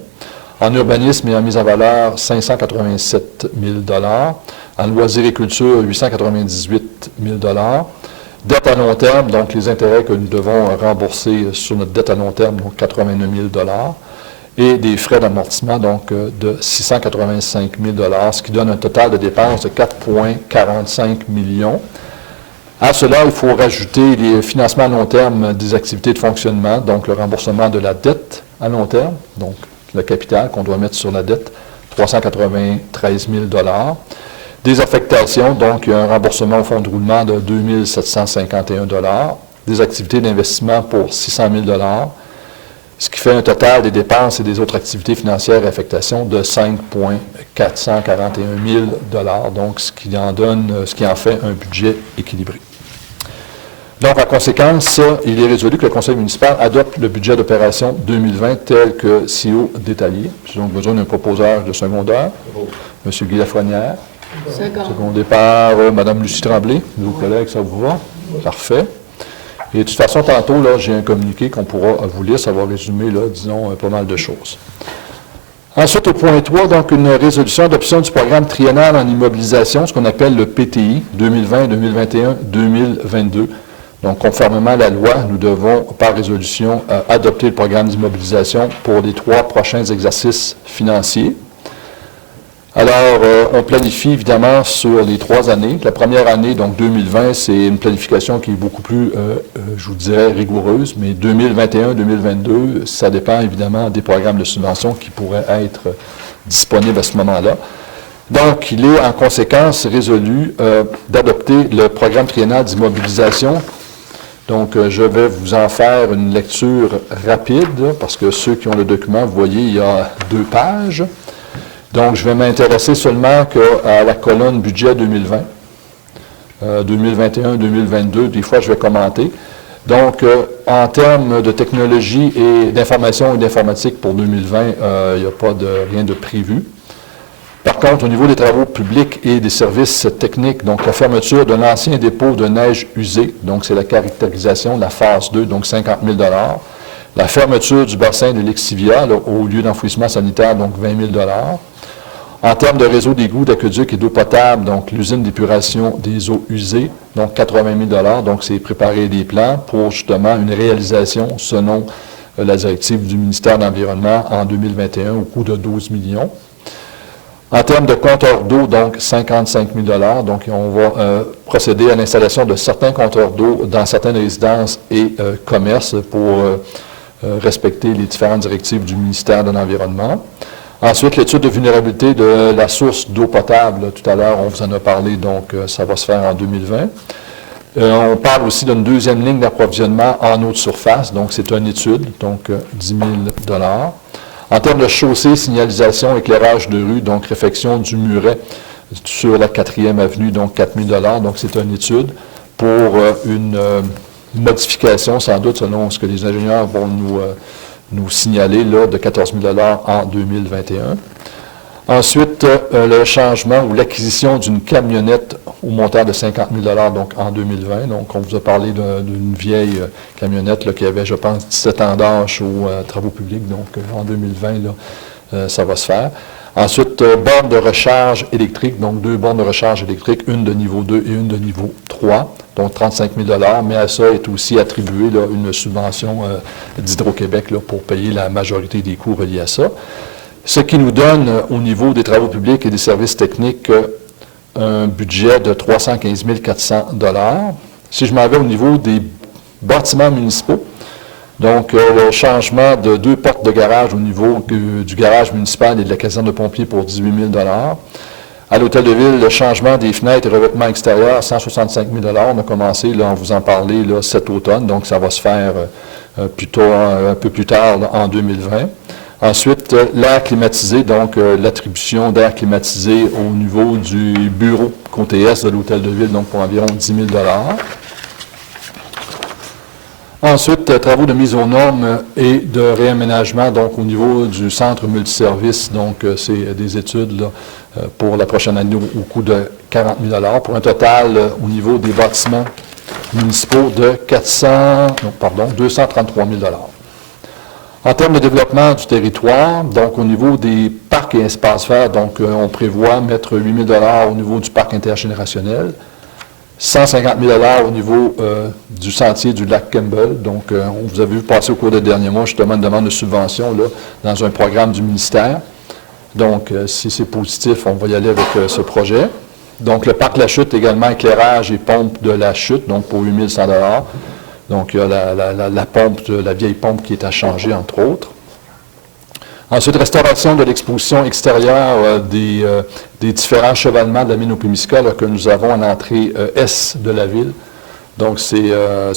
En urbanisme et en mise en valeur, 587 000 $. En loisirs et culture, 898 000 $. Dette à long terme, donc les intérêts que nous devons rembourser sur notre dette à long terme, donc 89 000 $. Et des frais d'amortissement, donc de 685 000 $, ce qui donne un total de dépenses de 4,45 millions. À cela, il faut rajouter les financements à long terme des activités de fonctionnement, donc le remboursement de la dette à long terme, donc le capital qu'on doit mettre sur la dette, 393 000 $. Des affectations, donc il y a un remboursement au fonds de roulement de 2 751 $. Des activités d'investissement pour 600 000 $. Ce qui fait un total des dépenses et des autres activités financières et affectations de 5,441 000 $, donc ce qui en fait un budget équilibré. Donc, en conséquence, il est résolu que le conseil municipal adopte le budget d'opération 2020 tel que ci-haut détaillé. J'ai donc besoin d'un proposeur de secondaire, M. Guy Lafrenière. Secondé par Mme Lucie Tremblay. Vos collègues, ça vous va? Parfait. Et de toute façon, tantôt, là, j'ai un communiqué qu'on pourra vous lire. Ça va résumer, là, disons, pas mal de choses. Ensuite, au point 3, donc, une résolution d'adoption du programme triennal en immobilisation, ce qu'on appelle le PTI 2020, 2021, 2022. Donc, conformément à la loi, nous devons, par résolution, adopter le programme d'immobilisation pour les 3 prochains exercices financiers. Alors, on planifie évidemment sur les 3 années. La première année, donc 2020, c'est une planification qui est beaucoup plus, je vous dirais, rigoureuse, mais 2021-2022, ça dépend évidemment des programmes de subvention qui pourraient être disponibles à ce moment-là. Donc, il est en conséquence résolu d'adopter le programme triennal d'immobilisation. Donc, je vais vous en faire une lecture rapide, parce que ceux qui ont le document, vous voyez, il y a 2 pages. Donc, je vais m'intéresser seulement à la colonne budget 2020, 2021-2022. Des fois, je vais commenter. Donc, en termes de technologie et d'information et d'informatique pour 2020, il n'y a pas rien de prévu. Par contre, au niveau des travaux publics et des services techniques, donc la fermeture de l'ancien dépôt de neige usée, donc c'est la caractérisation de la phase 2, donc 50 000 $. La fermeture du bassin de l'Exivia, au lieu d'enfouissement sanitaire, donc 20 000 $. En termes de réseau d'égouts, d'aqueducs et d'eau potable, donc l'usine d'épuration des eaux usées, donc 80 000 $. Donc, c'est préparer des plans pour justement une réalisation selon la directive du ministère de l'Environnement en 2021 au coût de 12 millions. En termes de compteurs d'eau, donc 55 000 $. Donc, on va procéder à l'installation de certains compteurs d'eau dans certaines résidences et commerces pour respecter les différentes directives du ministère de l'Environnement. Ensuite, l'étude de vulnérabilité de la source d'eau potable, tout à l'heure, on vous en a parlé, donc ça va se faire en 2020. On parle aussi d'une deuxième ligne d'approvisionnement en eau de surface, donc c'est une étude, donc 10 000 $. En termes de chaussée, signalisation, éclairage de rue, donc réfection du muret sur la 4e avenue, donc 4 000 $. Donc c'est une étude pour une modification, sans doute, selon ce que les ingénieurs vont nous signaler, là, de 14 000 $ en 2021. Ensuite, le changement ou l'acquisition d'une camionnette au montant de 50 000 $, donc en 2020. Donc, on vous a parlé d'une vieille camionnette là, qui avait, je pense, 17 ans d'âge aux travaux publics. Donc, en 2020, là, ça va se faire. Ensuite, borne de recharge électrique, donc 2 bornes de recharge électrique, une de niveau 2 et une de niveau 3, donc 35 000 $, mais à ça est aussi attribuée là, une subvention d'Hydro-Québec là, pour payer la majorité des coûts reliés à ça. Ce qui nous donne, au niveau des travaux publics et des services techniques, un budget de 315 400 $. Si je m'en vais au niveau des bâtiments municipaux, donc le changement de 2 portes de garage au niveau du garage municipal et de la caserne de pompiers pour 18 000 $. À l'Hôtel de Ville, le changement des fenêtres et revêtements extérieurs, 165 000 $. On a commencé, là, on vous en parlait, là, cet automne, donc ça va se faire plutôt un peu plus tard, là, en 2020. Ensuite, l'air climatisé, donc l'attribution d'air climatisé au niveau du bureau côté est de l'Hôtel de Ville, donc pour environ 10 000 $. Ensuite, travaux de mise aux normes et de réaménagement, donc au niveau du centre multiservice, donc c'est des études là, pour la prochaine année au coût de 40 000 $, pour un total au niveau des bâtiments municipaux de 233 000 $. En termes de développement du territoire, donc au niveau des parcs et espaces verts, donc on prévoit mettre 8 000 $ au niveau du parc intergénérationnel, 150 000 $ au niveau du sentier du lac Campbell. Donc, on vous a vu passer au cours des derniers mois justement une demande de subvention là, dans un programme du ministère. Donc, si c'est positif, on va y aller avec ce projet. Donc, le parc La Chute également, éclairage et pompe de La Chute, donc pour 8 100 $. Donc, il y a la pompe, la vieille pompe qui est à changer, entre autres. Ensuite, restauration de l'exposition extérieure des différents chevalements de la mine au Pimiska que nous avons à l'entrée est de la ville. Donc, c'est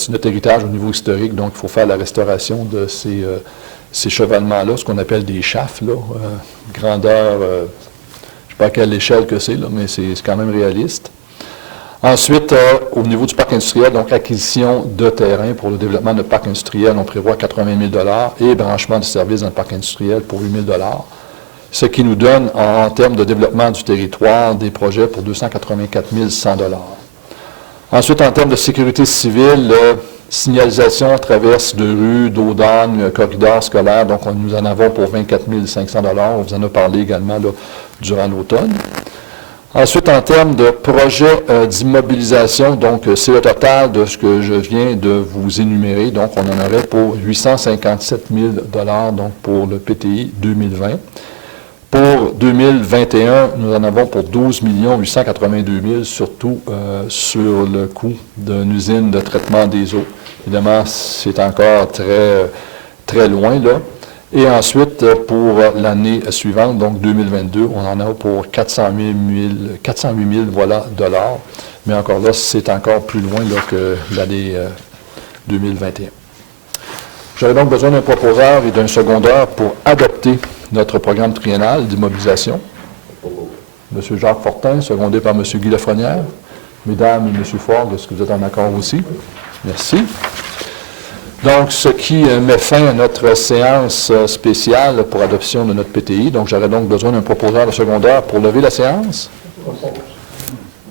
notre héritage au niveau historique. Donc, il faut faire la restauration de ces chevalements-là, ce qu'on appelle des chafs, là, grandeur, je ne sais pas à quelle échelle que c'est, là, mais c'est quand même réaliste. Ensuite, au niveau du parc industriel, donc acquisition de terrain pour le développement de parc industriel, on prévoit 80 000 et branchement de services dans le parc industriel pour 8 000 ce qui nous donne, en termes de développement du territoire, des projets pour 284 100 Ensuite, en termes de sécurité civile, signalisation, traverse de rue, d'eau d'âne, corridor scolaire, donc nous en avons pour 24 500 on vous en a parlé également là, durant l'automne. Ensuite, en termes de projet d'immobilisation, donc c'est le total de ce que je viens de vous énumérer. Donc, on en aurait pour 857 000 donc pour le PTI 2020. Pour 2021, nous en avons pour 12 882 000, surtout sur le coût d'une usine de traitement des eaux. Évidemment, c'est encore très, très loin, là. Et ensuite, pour l'année suivante, donc 2022, on en a pour 408 000 dollars. Mais encore là, c'est encore plus loin là, que l'année 2021. J'aurais donc besoin d'un proposeur et d'un secondaire pour adopter notre programme triennal d'immobilisation. M. Jacques Fortin, secondé par M. Guy Lafrenière. Mesdames et M. Ford, est-ce que vous êtes en accord aussi? Merci. Donc, ce qui met fin à notre séance spéciale pour adoption de notre PTI. Donc, j'aurais donc besoin d'un proposeur de secondaire pour lever la séance.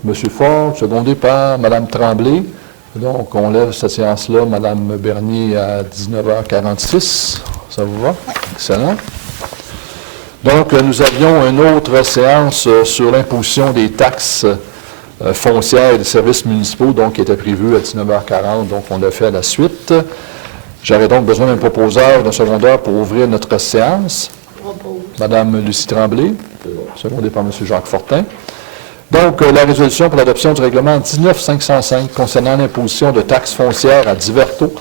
M. Ford, secondé par Mme Tremblay. Donc, on lève cette séance-là, Mme Bernier, à 19h46. Ça vous va? Excellent. Donc, nous avions une autre séance sur l'imposition des taxes foncières et des services municipaux, donc qui était prévue à 19h40. Donc, on l'a fait à la suite. J'aurais donc besoin d'un proposeur, d'un secondaire pour ouvrir notre séance. Mme Lucie Tremblay, secondée par M. Jacques Fortin. Donc, la résolution pour l'adoption du règlement 19-505 concernant l'imposition de taxes foncières à divers taux,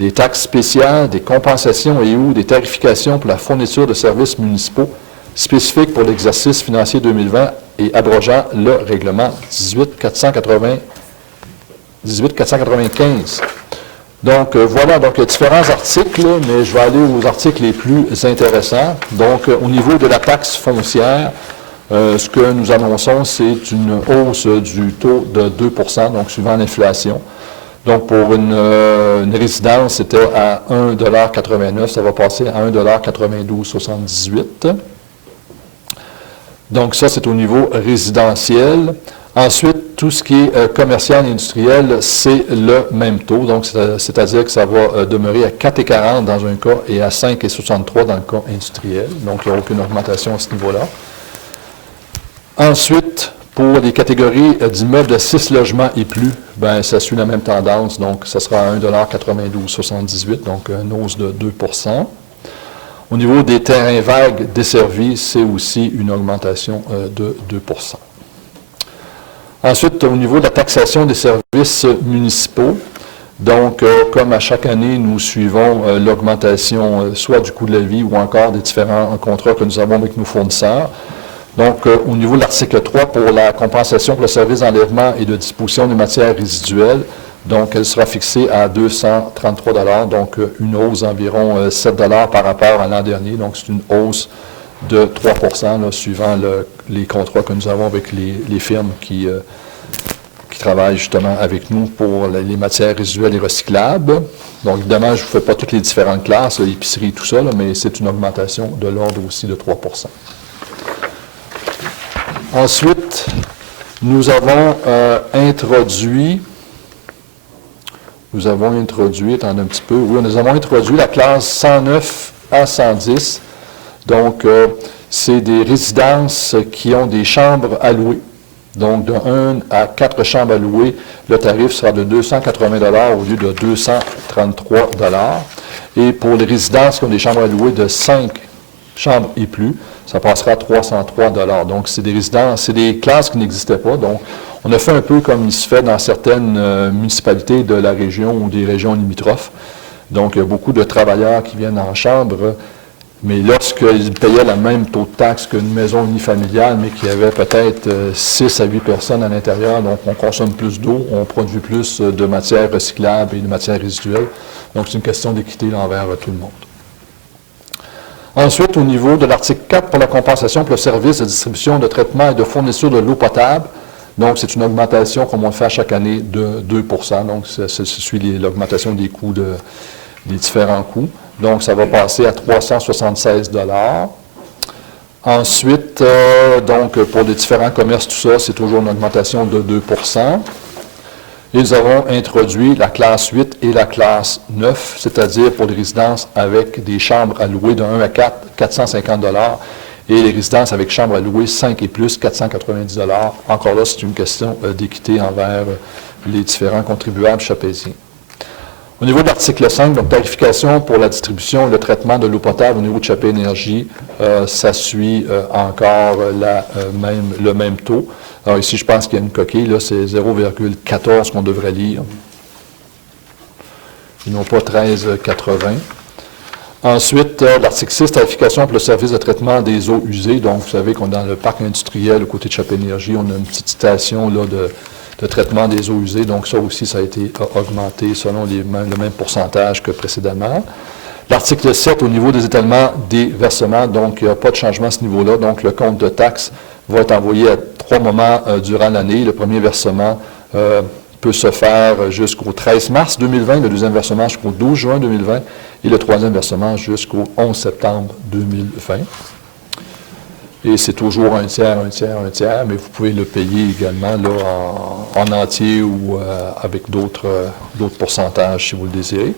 des taxes spéciales, des compensations et ou des tarifications pour la fourniture de services municipaux spécifiques pour l'exercice financier 2020 et abrogeant le règlement 18-495. Donc, voilà, donc différents articles, mais je vais aller aux articles les plus intéressants. Donc, au niveau de la taxe foncière, ce que nous annonçons, c'est une hausse du taux de 2 donc suivant l'inflation. Donc, pour une résidence, c'était à 1,89 $, ça va passer à 1,9278 $. Donc, ça, c'est au niveau résidentiel. Ensuite, tout ce qui est commercial et industriel, c'est le même taux. Donc, c'est-à-dire que ça va demeurer à 4,40 dans un cas et à 5,63 dans le cas industriel. Donc, il n'y a aucune augmentation à ce niveau-là. Ensuite, pour les catégories d'immeubles de 6 logements et plus, bien, ça suit la même tendance. Donc, ça sera à 1,9278 $, donc une hausse de 2 %. Au niveau des terrains vagues desservis, c'est aussi une augmentation de 2 %. Ensuite, au niveau de la taxation des services municipaux, donc, comme à chaque année, nous suivons l'augmentation soit du coût de la vie ou encore des différents contrats que nous avons avec nos fournisseurs. Donc, au niveau de l'article 3, pour la compensation pour le service d'enlèvement et de disposition des matières résiduelles, donc elle sera fixée à 233 $, donc une hausse d'environ 7 $ par rapport à l'an dernier. Donc, c'est une hausse de 3 % là, suivant les contrats que nous avons avec les firmes qui travaillent justement avec nous pour les matières résiduelles et recyclables. Donc, évidemment, je ne vous fais pas toutes les différentes classes, l'épicerie, tout ça, là, mais c'est une augmentation de l'ordre aussi de 3 %. Ensuite, nous avons introduit, attendez un petit peu, oui, nous avons introduit la classe 109 à 110. Donc, c'est des résidences qui ont des chambres allouées. Donc, de 1 à 4 chambres allouées, le tarif sera de 280 $ au lieu de 233 $. Et pour les résidences qui ont des chambres allouées de 5 chambres et plus, ça passera à 303 $. Donc, c'est des résidences, c'est des classes qui n'existaient pas. Donc, on a fait un peu comme il se fait dans certaines municipalités de la région ou des régions limitrophes. Donc, il y a beaucoup de travailleurs qui viennent en chambre, mais lorsqu'ils payaient le même taux de taxe qu'une maison unifamiliale, mais qui avait peut-être 6 à 8 personnes à l'intérieur, donc on consomme plus d'eau, on produit plus de matières recyclables et de matières résiduelles. Donc, c'est une question d'équité envers tout le monde. Ensuite, au niveau de l'article 4 pour la compensation pour le service de distribution, de traitement et de fourniture de l'eau potable, Donc, c'est une augmentation, comme on le fait à chaque année, de 2 %. Donc, ça suit l'augmentation des coûts des différents coûts. Donc, ça va passer à 376 $. Ensuite, donc, pour les différents commerces, tout ça, c'est toujours une augmentation de 2 %. Ils auront introduit la classe 8 et la classe 9, c'est-à-dire pour les résidences avec des chambres à louer de 1 à 4, 450 $, et les résidences avec chambres à louer 5 et plus, 490 $. Encore là, c'est une question d'équité envers les différents contribuables chapéziens. Au niveau de l'article 5, donc tarification pour la distribution et le traitement de l'eau potable au niveau de Chapé Énergie, ça suit encore le même taux. Alors ici, je pense qu'il y a une coquille, là, c'est 0,14 qu'on devrait lire. Ils n'ont pas 13,80. Ensuite, l'article 6, tarification pour le service de traitement des eaux usées. Donc, vous savez qu'on est dans le parc industriel, au côté de Chapé Énergie, on a une petite station là, de traitement des eaux usées. Donc, ça aussi, ça a été augmenté selon le même pourcentage que précédemment. L'article 7, au niveau des étalements des versements, donc il n'y a pas de changement à ce niveau-là. Donc, le compte de taxes va être envoyé à 3 moments durant l'année. Le premier versement peut se faire jusqu'au 13 mars 2020, le deuxième versement jusqu'au 12 juin 2020 et le troisième versement jusqu'au 11 septembre 2020. Et c'est toujours un tiers, mais vous pouvez le payer également là, en entier ou avec d'autres pourcentages si vous le désirez.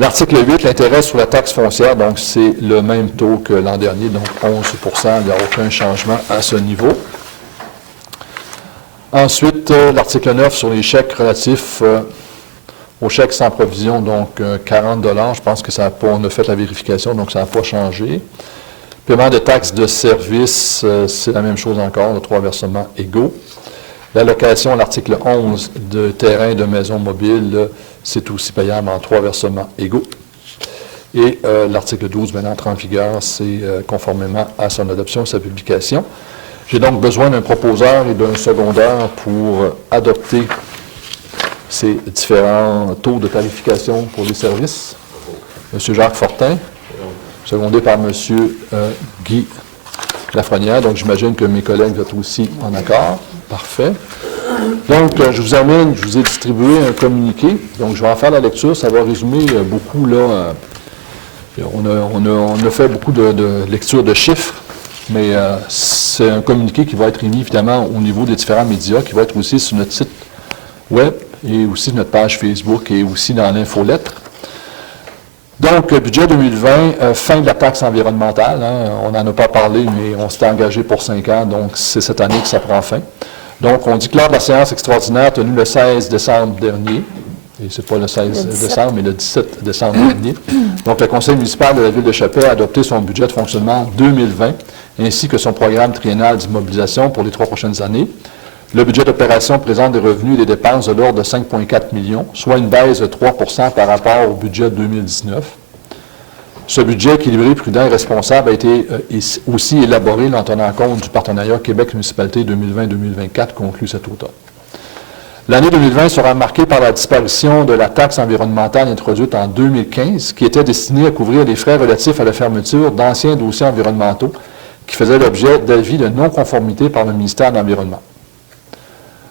L'article 8, l'intérêt sur la taxe foncière, donc c'est le même taux que l'an dernier, donc 11 %, il n'y a aucun changement à ce niveau. Ensuite, l'article 9 sur les chèques relatifs aux chèques sans provision, donc 40 $, je pense que ça n'a pas, on a fait la vérification, donc ça n'a pas changé. Paiement de taxes de service, c'est la même chose encore, les 3 versements égaux. L'allocation à l'article 11 de terrain de maison mobile, c'est aussi payable en 3 versements égaux. Et l'article 12, maintenant, entre en vigueur, c'est conformément à son adoption et sa publication. J'ai donc besoin d'un proposeur et d'un secondeur pour adopter ces différents taux de tarification pour les services. M. Jacques Fortin, secondé par M. Guy Lafrenière. Donc, j'imagine que mes collègues vont être aussi en accord. Parfait. Donc, je vous ai distribué un communiqué. Donc, je vais en faire la lecture. Ça va résumer beaucoup, là. On a fait beaucoup de lecture de chiffres, mais c'est un communiqué qui va être émis, évidemment, au niveau des différents médias, qui va être aussi sur notre site web et aussi notre page Facebook et aussi dans l'infolettre. Donc, budget 2020, fin de la taxe environnementale. Hein, on n'en a pas parlé, mais on s'était engagé pour 5 ans, donc c'est cette année que ça prend fin. Donc, on déclare la séance extraordinaire tenue le 16 décembre dernier. Et ce n'est pas le 16 décembre, mais le 17 décembre dernier. Donc, le conseil municipal de la ville de Chapais a adopté son budget de fonctionnement 2020, ainsi que son programme triennal d'immobilisation pour les 3 prochaines années. Le budget d'opération présente des revenus et des dépenses de l'ordre de 5,4 millions, soit une baisse de 3 % par rapport au budget 2019. Ce budget équilibré, prudent et responsable a été aussi élaboré en tenant compte du partenariat Québec Municipalité 2020-2024 conclu cet automne. L'année 2020 sera marquée par la disparition de la taxe environnementale introduite en 2015, qui était destinée à couvrir les frais relatifs à la fermeture d'anciens dossiers environnementaux qui faisaient l'objet d'avis de non-conformité par le ministère de l'Environnement.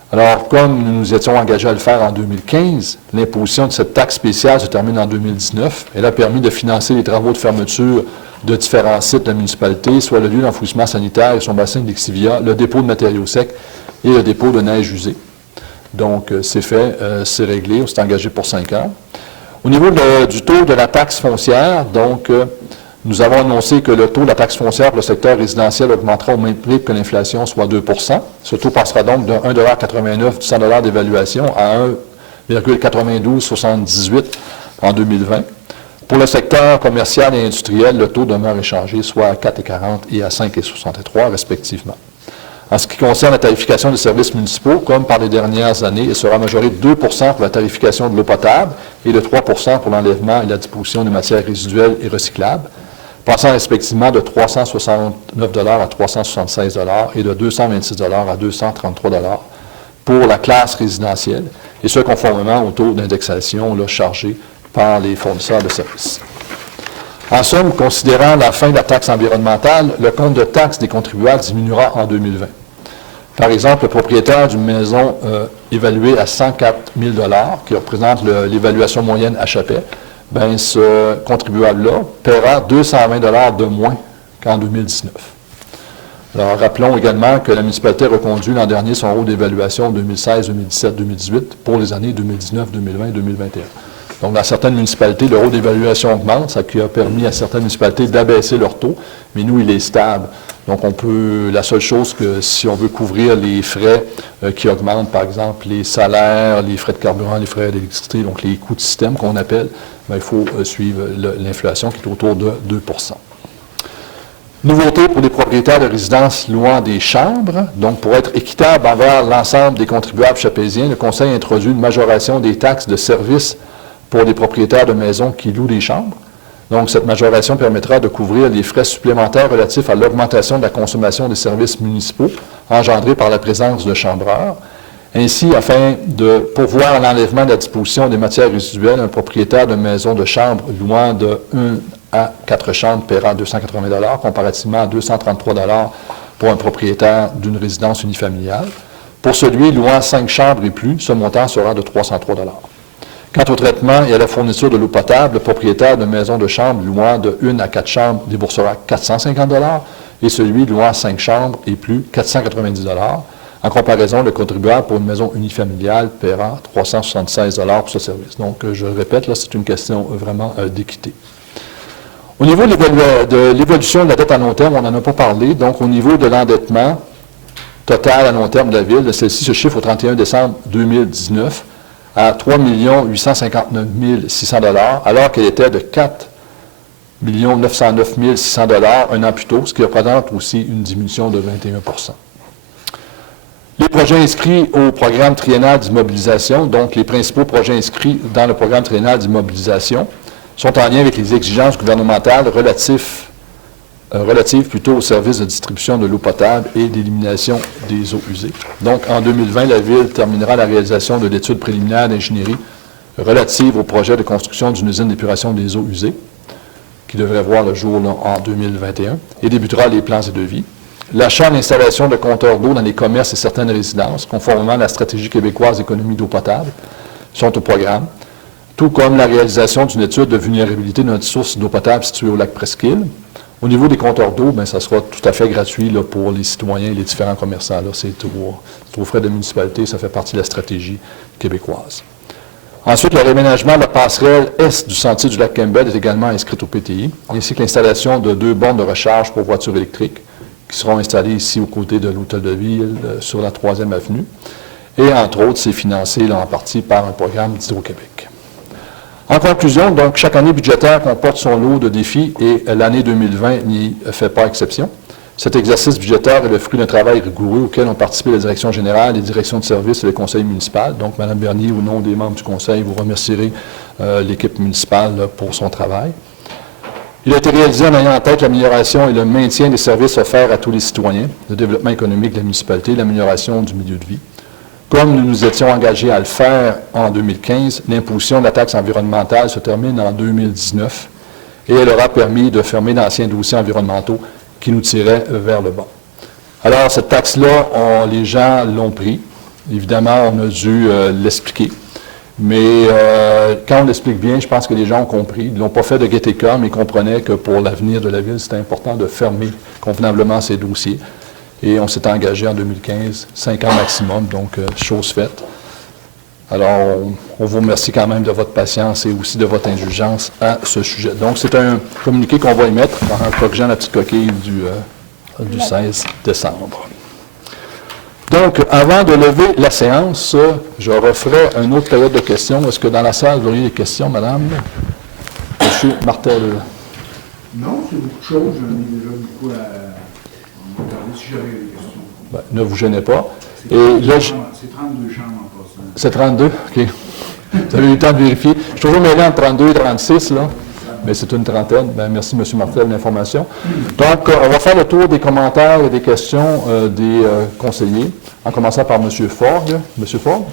Alors, comme nous nous étions engagés à le faire en 2015, l'imposition de cette taxe spéciale se termine en 2019. Elle a permis de financer les travaux de fermeture de différents sites de la municipalité, soit le lieu d'enfouissement sanitaire et son bassin d'Exivia, le dépôt de matériaux secs et le dépôt de neige usée. Donc, c'est fait, c'est réglé, on s'est engagé pour 5 ans. Au niveau du taux de la taxe foncière, donc, nous avons annoncé que le taux de la taxe foncière pour le secteur résidentiel augmentera au même prix que l'inflation, soit 2 %. Ce taux passera donc de 1,89 $ du 100 $ d'évaluation à 1,9278 en 2020. Pour le secteur commercial et industriel, le taux demeure inchangé, soit à 4,40 et à 5,63 respectivement. En ce qui concerne la tarification des services municipaux, comme par les dernières années, elle sera majorée de 2 % pour la tarification de l'eau potable et de 3 % pour l'enlèvement et la disposition des matières résiduelles et recyclables, passant respectivement de 369 $ à 376 $ et de 226 $ à 233 $ pour la classe résidentielle, et ce conformément au taux d'indexation chargé par les fournisseurs de services. En somme, considérant la fin de la taxe environnementale, le compte de taxes des contribuables diminuera en 2020. Par exemple, le propriétaire d'une maison évaluée à 104 000 qui représente l'évaluation moyenne HAPE, bien, ce contribuable-là paiera 220 de moins qu'en 2019. Alors, rappelons également que la municipalité a reconduit l'an dernier son rôle d'évaluation 2016, 2017, 2018 pour les années 2019, 2020 et 2021. Donc, dans certaines municipalités, le rôle d'évaluation augmente, ce qui a permis à certaines municipalités d'abaisser leur taux, mais nous, il est stable. Donc, la seule chose que si on veut couvrir les frais qui augmentent, par exemple, les salaires, les frais de carburant, les frais d'électricité, donc les coûts de système qu'on appelle, bien, il faut suivre l'inflation qui est autour de 2 %. Nouveauté pour les propriétaires de résidences louant des chambres. Donc, pour être équitable envers l'ensemble des contribuables chapéziens, le Conseil introduit une majoration des taxes de service pour les propriétaires de maisons qui louent des chambres. Donc, cette majoration permettra de couvrir les frais supplémentaires relatifs à l'augmentation de la consommation des services municipaux engendrés par la présence de chambreurs. Ainsi, afin de pourvoir à l'enlèvement de la disposition des matières résiduelles, un propriétaire de maison de chambre louant de 1 à 4 chambres paiera 280 comparativement à 233 pour un propriétaire d'une résidence unifamiliale. Pour celui louant 5 chambres et plus, ce montant sera de 303 Quant au traitement et à la fourniture de l'eau potable, le propriétaire de maison de chambre louant de 1 à 4 chambres déboursera 450 et celui louant 5 chambres et plus, 490 En comparaison, le contribuable pour une maison unifamiliale paiera 376 pour ce service. Donc, je le répète, là, c'est une question vraiment d'équité. Au niveau de l'évolution de la dette à long terme, on n'en a pas parlé. Donc, au niveau de l'endettement total à long terme de la Ville, celle-ci se chiffre au 31 décembre 2019 à 3 859 600 alors qu'elle était de 4 909 600 un an plus tôt, ce qui représente aussi une diminution de 21 Les projets inscrits au programme triennal d'immobilisation, donc les principaux projets inscrits dans le programme triennal d'immobilisation, sont en lien avec les exigences gouvernementales relatives plutôt au service de distribution de l'eau potable et d'élimination des eaux usées. Donc, en 2020, la Ville terminera la réalisation de l'étude préliminaire d'ingénierie relative au projet de construction d'une usine d'épuration des eaux usées, qui devrait voir le jour là, en 2021, et débutera les plans et devis. L'achat et l'installation de compteurs d'eau dans les commerces et certaines résidences, conformément à la stratégie québécoise d'économie d'eau potable, sont au programme, tout comme la réalisation d'une étude de vulnérabilité de notre source d'eau potable située au lac Presqu'île. Au niveau des compteurs d'eau, bien, ça sera tout à fait gratuit là, pour les citoyens et les différents commerçants. Là, c'est aux frais de municipalité, ça fait partie de la stratégie québécoise. Ensuite, le réaménagement de la passerelle est du sentier du lac Campbell est également inscrit au PTI, ainsi que l'installation de 2 bornes de recharge pour voitures électriques qui seront installées ici aux côtés de l'Hôtel de Ville sur la 3e avenue. Et entre autres, c'est financé là, en partie par un programme d'Hydro-Québec. En conclusion, donc, chaque année budgétaire comporte son lot de défis et l'année 2020 n'y fait pas exception. Cet exercice budgétaire est le fruit d'un travail rigoureux auquel ont participé la direction générale, les directions de services et le conseil municipal. Donc, Mme Bernier, au nom des membres du conseil, vous remercierez l'équipe municipale là, pour son travail. Il a été réalisé en ayant en tête l'amélioration et le maintien des services offerts à tous les citoyens, le développement économique de la municipalité, l'amélioration du milieu de vie. Comme nous nous étions engagés à le faire en 2015, l'imposition de la taxe environnementale se termine en 2019 et elle aura permis de fermer d'anciens dossiers environnementaux qui nous tiraient vers le bas. Alors, cette taxe-là, les gens l'ont pris. Évidemment, on a dû l'expliquer. Mais quand on l'explique bien, je pense que les gens ont compris. Ils ne l'ont pas fait de gaieté-cœur, mais ils comprenaient que pour l'avenir de la Ville, c'était important de fermer convenablement ces dossiers. Et on s'est engagé en 2015, 5 ans maximum, donc chose faite. Alors, on vous remercie quand même de votre patience et aussi de votre indulgence à ce sujet. Donc, c'est un communiqué qu'on va émettre en corrigeant la petite coquille du 16 décembre. Donc, avant de lever la séance, je referai une autre période de questions. Est-ce que dans la salle, vous auriez des questions, madame? Monsieur Martel. Non, c'est beaucoup de choses. J'en ai déjà beaucoup à regarder si j'avais des questions. Ben, ne vous gênez pas. C'est 32 chambres en passant. C'est 32? OK. Vous avez eu le temps de vérifier. Je suis toujours mêlé entre 32 et 36, là. Mais c'est une trentaine. Bien, merci, M. Martel, de l'information. Donc, on va faire le tour des commentaires et des questions des conseillers, en commençant par M. Ford. M. Ford?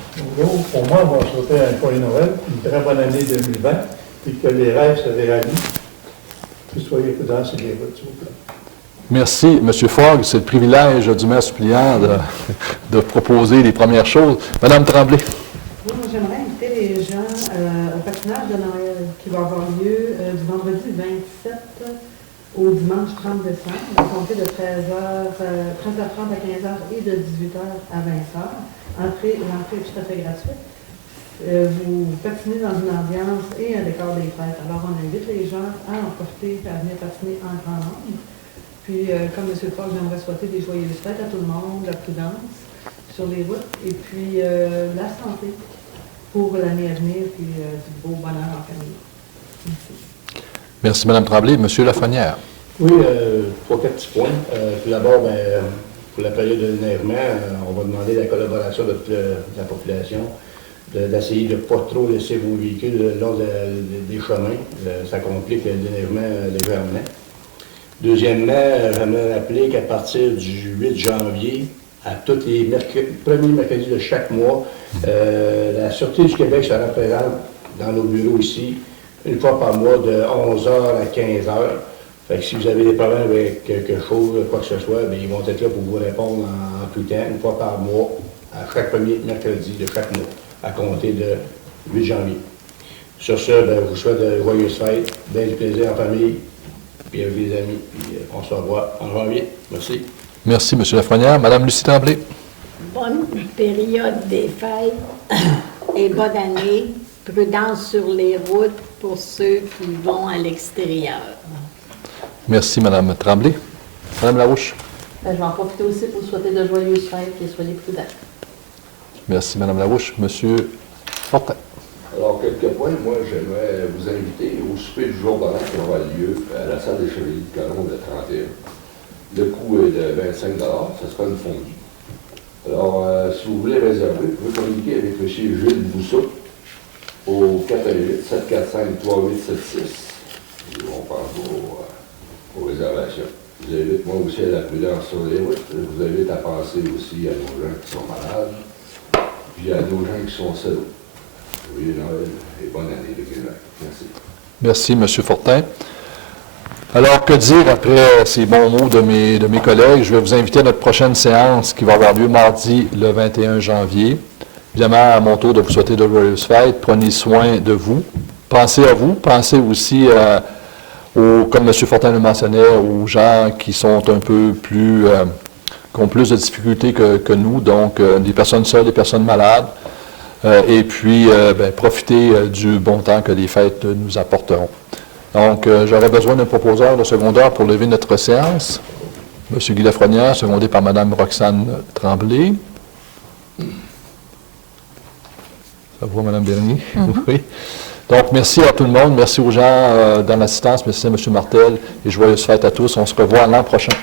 Pour moi, on va souhaiter un joyeux Noël, une très bonne année 2020, et que les rêves se réalisent. Que soyez prudents sur les routes, s'il vous plaît. Merci, M. Fogg. C'est le privilège du maire suppléant de proposer les premières choses. Mme Tremblay. Oui, moi, j'aimerais inviter les gens au patinage de Noël qui va avoir lieu du vendredi 27 au dimanche 30 décembre, à compter de 13h30 à 15h et de 18h à 20h. L'entrée est tout à fait gratuite. Vous patinez dans une ambiance et un décor des fêtes. Alors, on invite les gens à en profiter et à venir patiner en grand nombre. Puis, comme M. Fogg, j'aimerais souhaiter des joyeuses fêtes à tout le monde, la prudence sur les routes, et puis la santé pour l'année à venir, puis du beau bonheur en famille. Merci. Merci, Mme Tremblay. M. Lafrenière. Oui, 3-4 petits points. Tout d'abord, pour la période de l'énervement, on va demander la collaboration de toute la population, d'essayer de ne pas trop laisser vos véhicules le long des chemins. Ça complique l'énervement légèrement. Deuxièmement, j'aimerais rappeler qu'à partir du 8 janvier, à tous les premiers mercredis de chaque mois, la Sûreté du Québec se représente dans nos bureaux ici, une fois par mois, de 11h à 15h. Fait que si vous avez des problèmes avec quelque chose, quoi que ce soit, bien, ils vont être là pour vous répondre en tout temps, une fois par mois, à chaque premier mercredi de chaque mois, à compter de 8 janvier. Sur ce, je vous souhaite de joyeuses fêtes, bien du plaisir en famille, puis avec les amis, puis on se revoit en janvier. Merci. Merci, M. Lafrenière. Mme Lucie Tremblay. Bonne période des fêtes et bonne année. Prudence sur les routes pour ceux qui vont à l'extérieur. Merci, Mme Tremblay. Mme Larouche. Je vais en profiter aussi pour souhaiter de joyeuses fêtes et soyez prudents. Merci, Mme Larouche. M. Fortin. Alors, quelques points. Moi, j'aimerais vous inviter au souper du jour de l'an qui aura lieu à la salle des Chevaliers de Colombe de 31. Le coût est de 25 $. Ça sera une fondue. Alors, si vous voulez réserver, vous pouvez communiquer avec M. Gilles Bousseau au 418-745-3876. On pense aux réservations. Je vous invite moi aussi à la prudence sur les routes. Je vous invite à penser aussi à nos gens qui sont malades, puis à nos gens qui sont seuls. Joyeux Noël et bonne année 2020. Merci. Merci, M. Fortin. Alors, que dire après ces bons mots de mes collègues? Je vais vous inviter à notre prochaine séance qui va avoir lieu mardi le 21 janvier. Évidemment, à mon tour de vous souhaiter de joyeuses fêtes. Prenez soin de vous. Pensez à vous. Pensez aussi, comme M. Fortin le mentionnait, aux gens qui sont un peu plus, qui ont plus de difficultés que nous, donc des personnes seules, des personnes malades. Et puis, profitez du bon temps que les fêtes nous apporteront. Donc, j'aurais besoin d'un proposeur de secondaire pour lever notre séance. M. Guy Lafrenière, secondé par Mme Roxane Tremblay. Ça va, Mme Bernier? Oui. Donc, merci à tout le monde. Merci aux gens dans l'assistance. Merci à M. Martel. Et joyeuses fêtes à tous. On se revoit l'an prochain.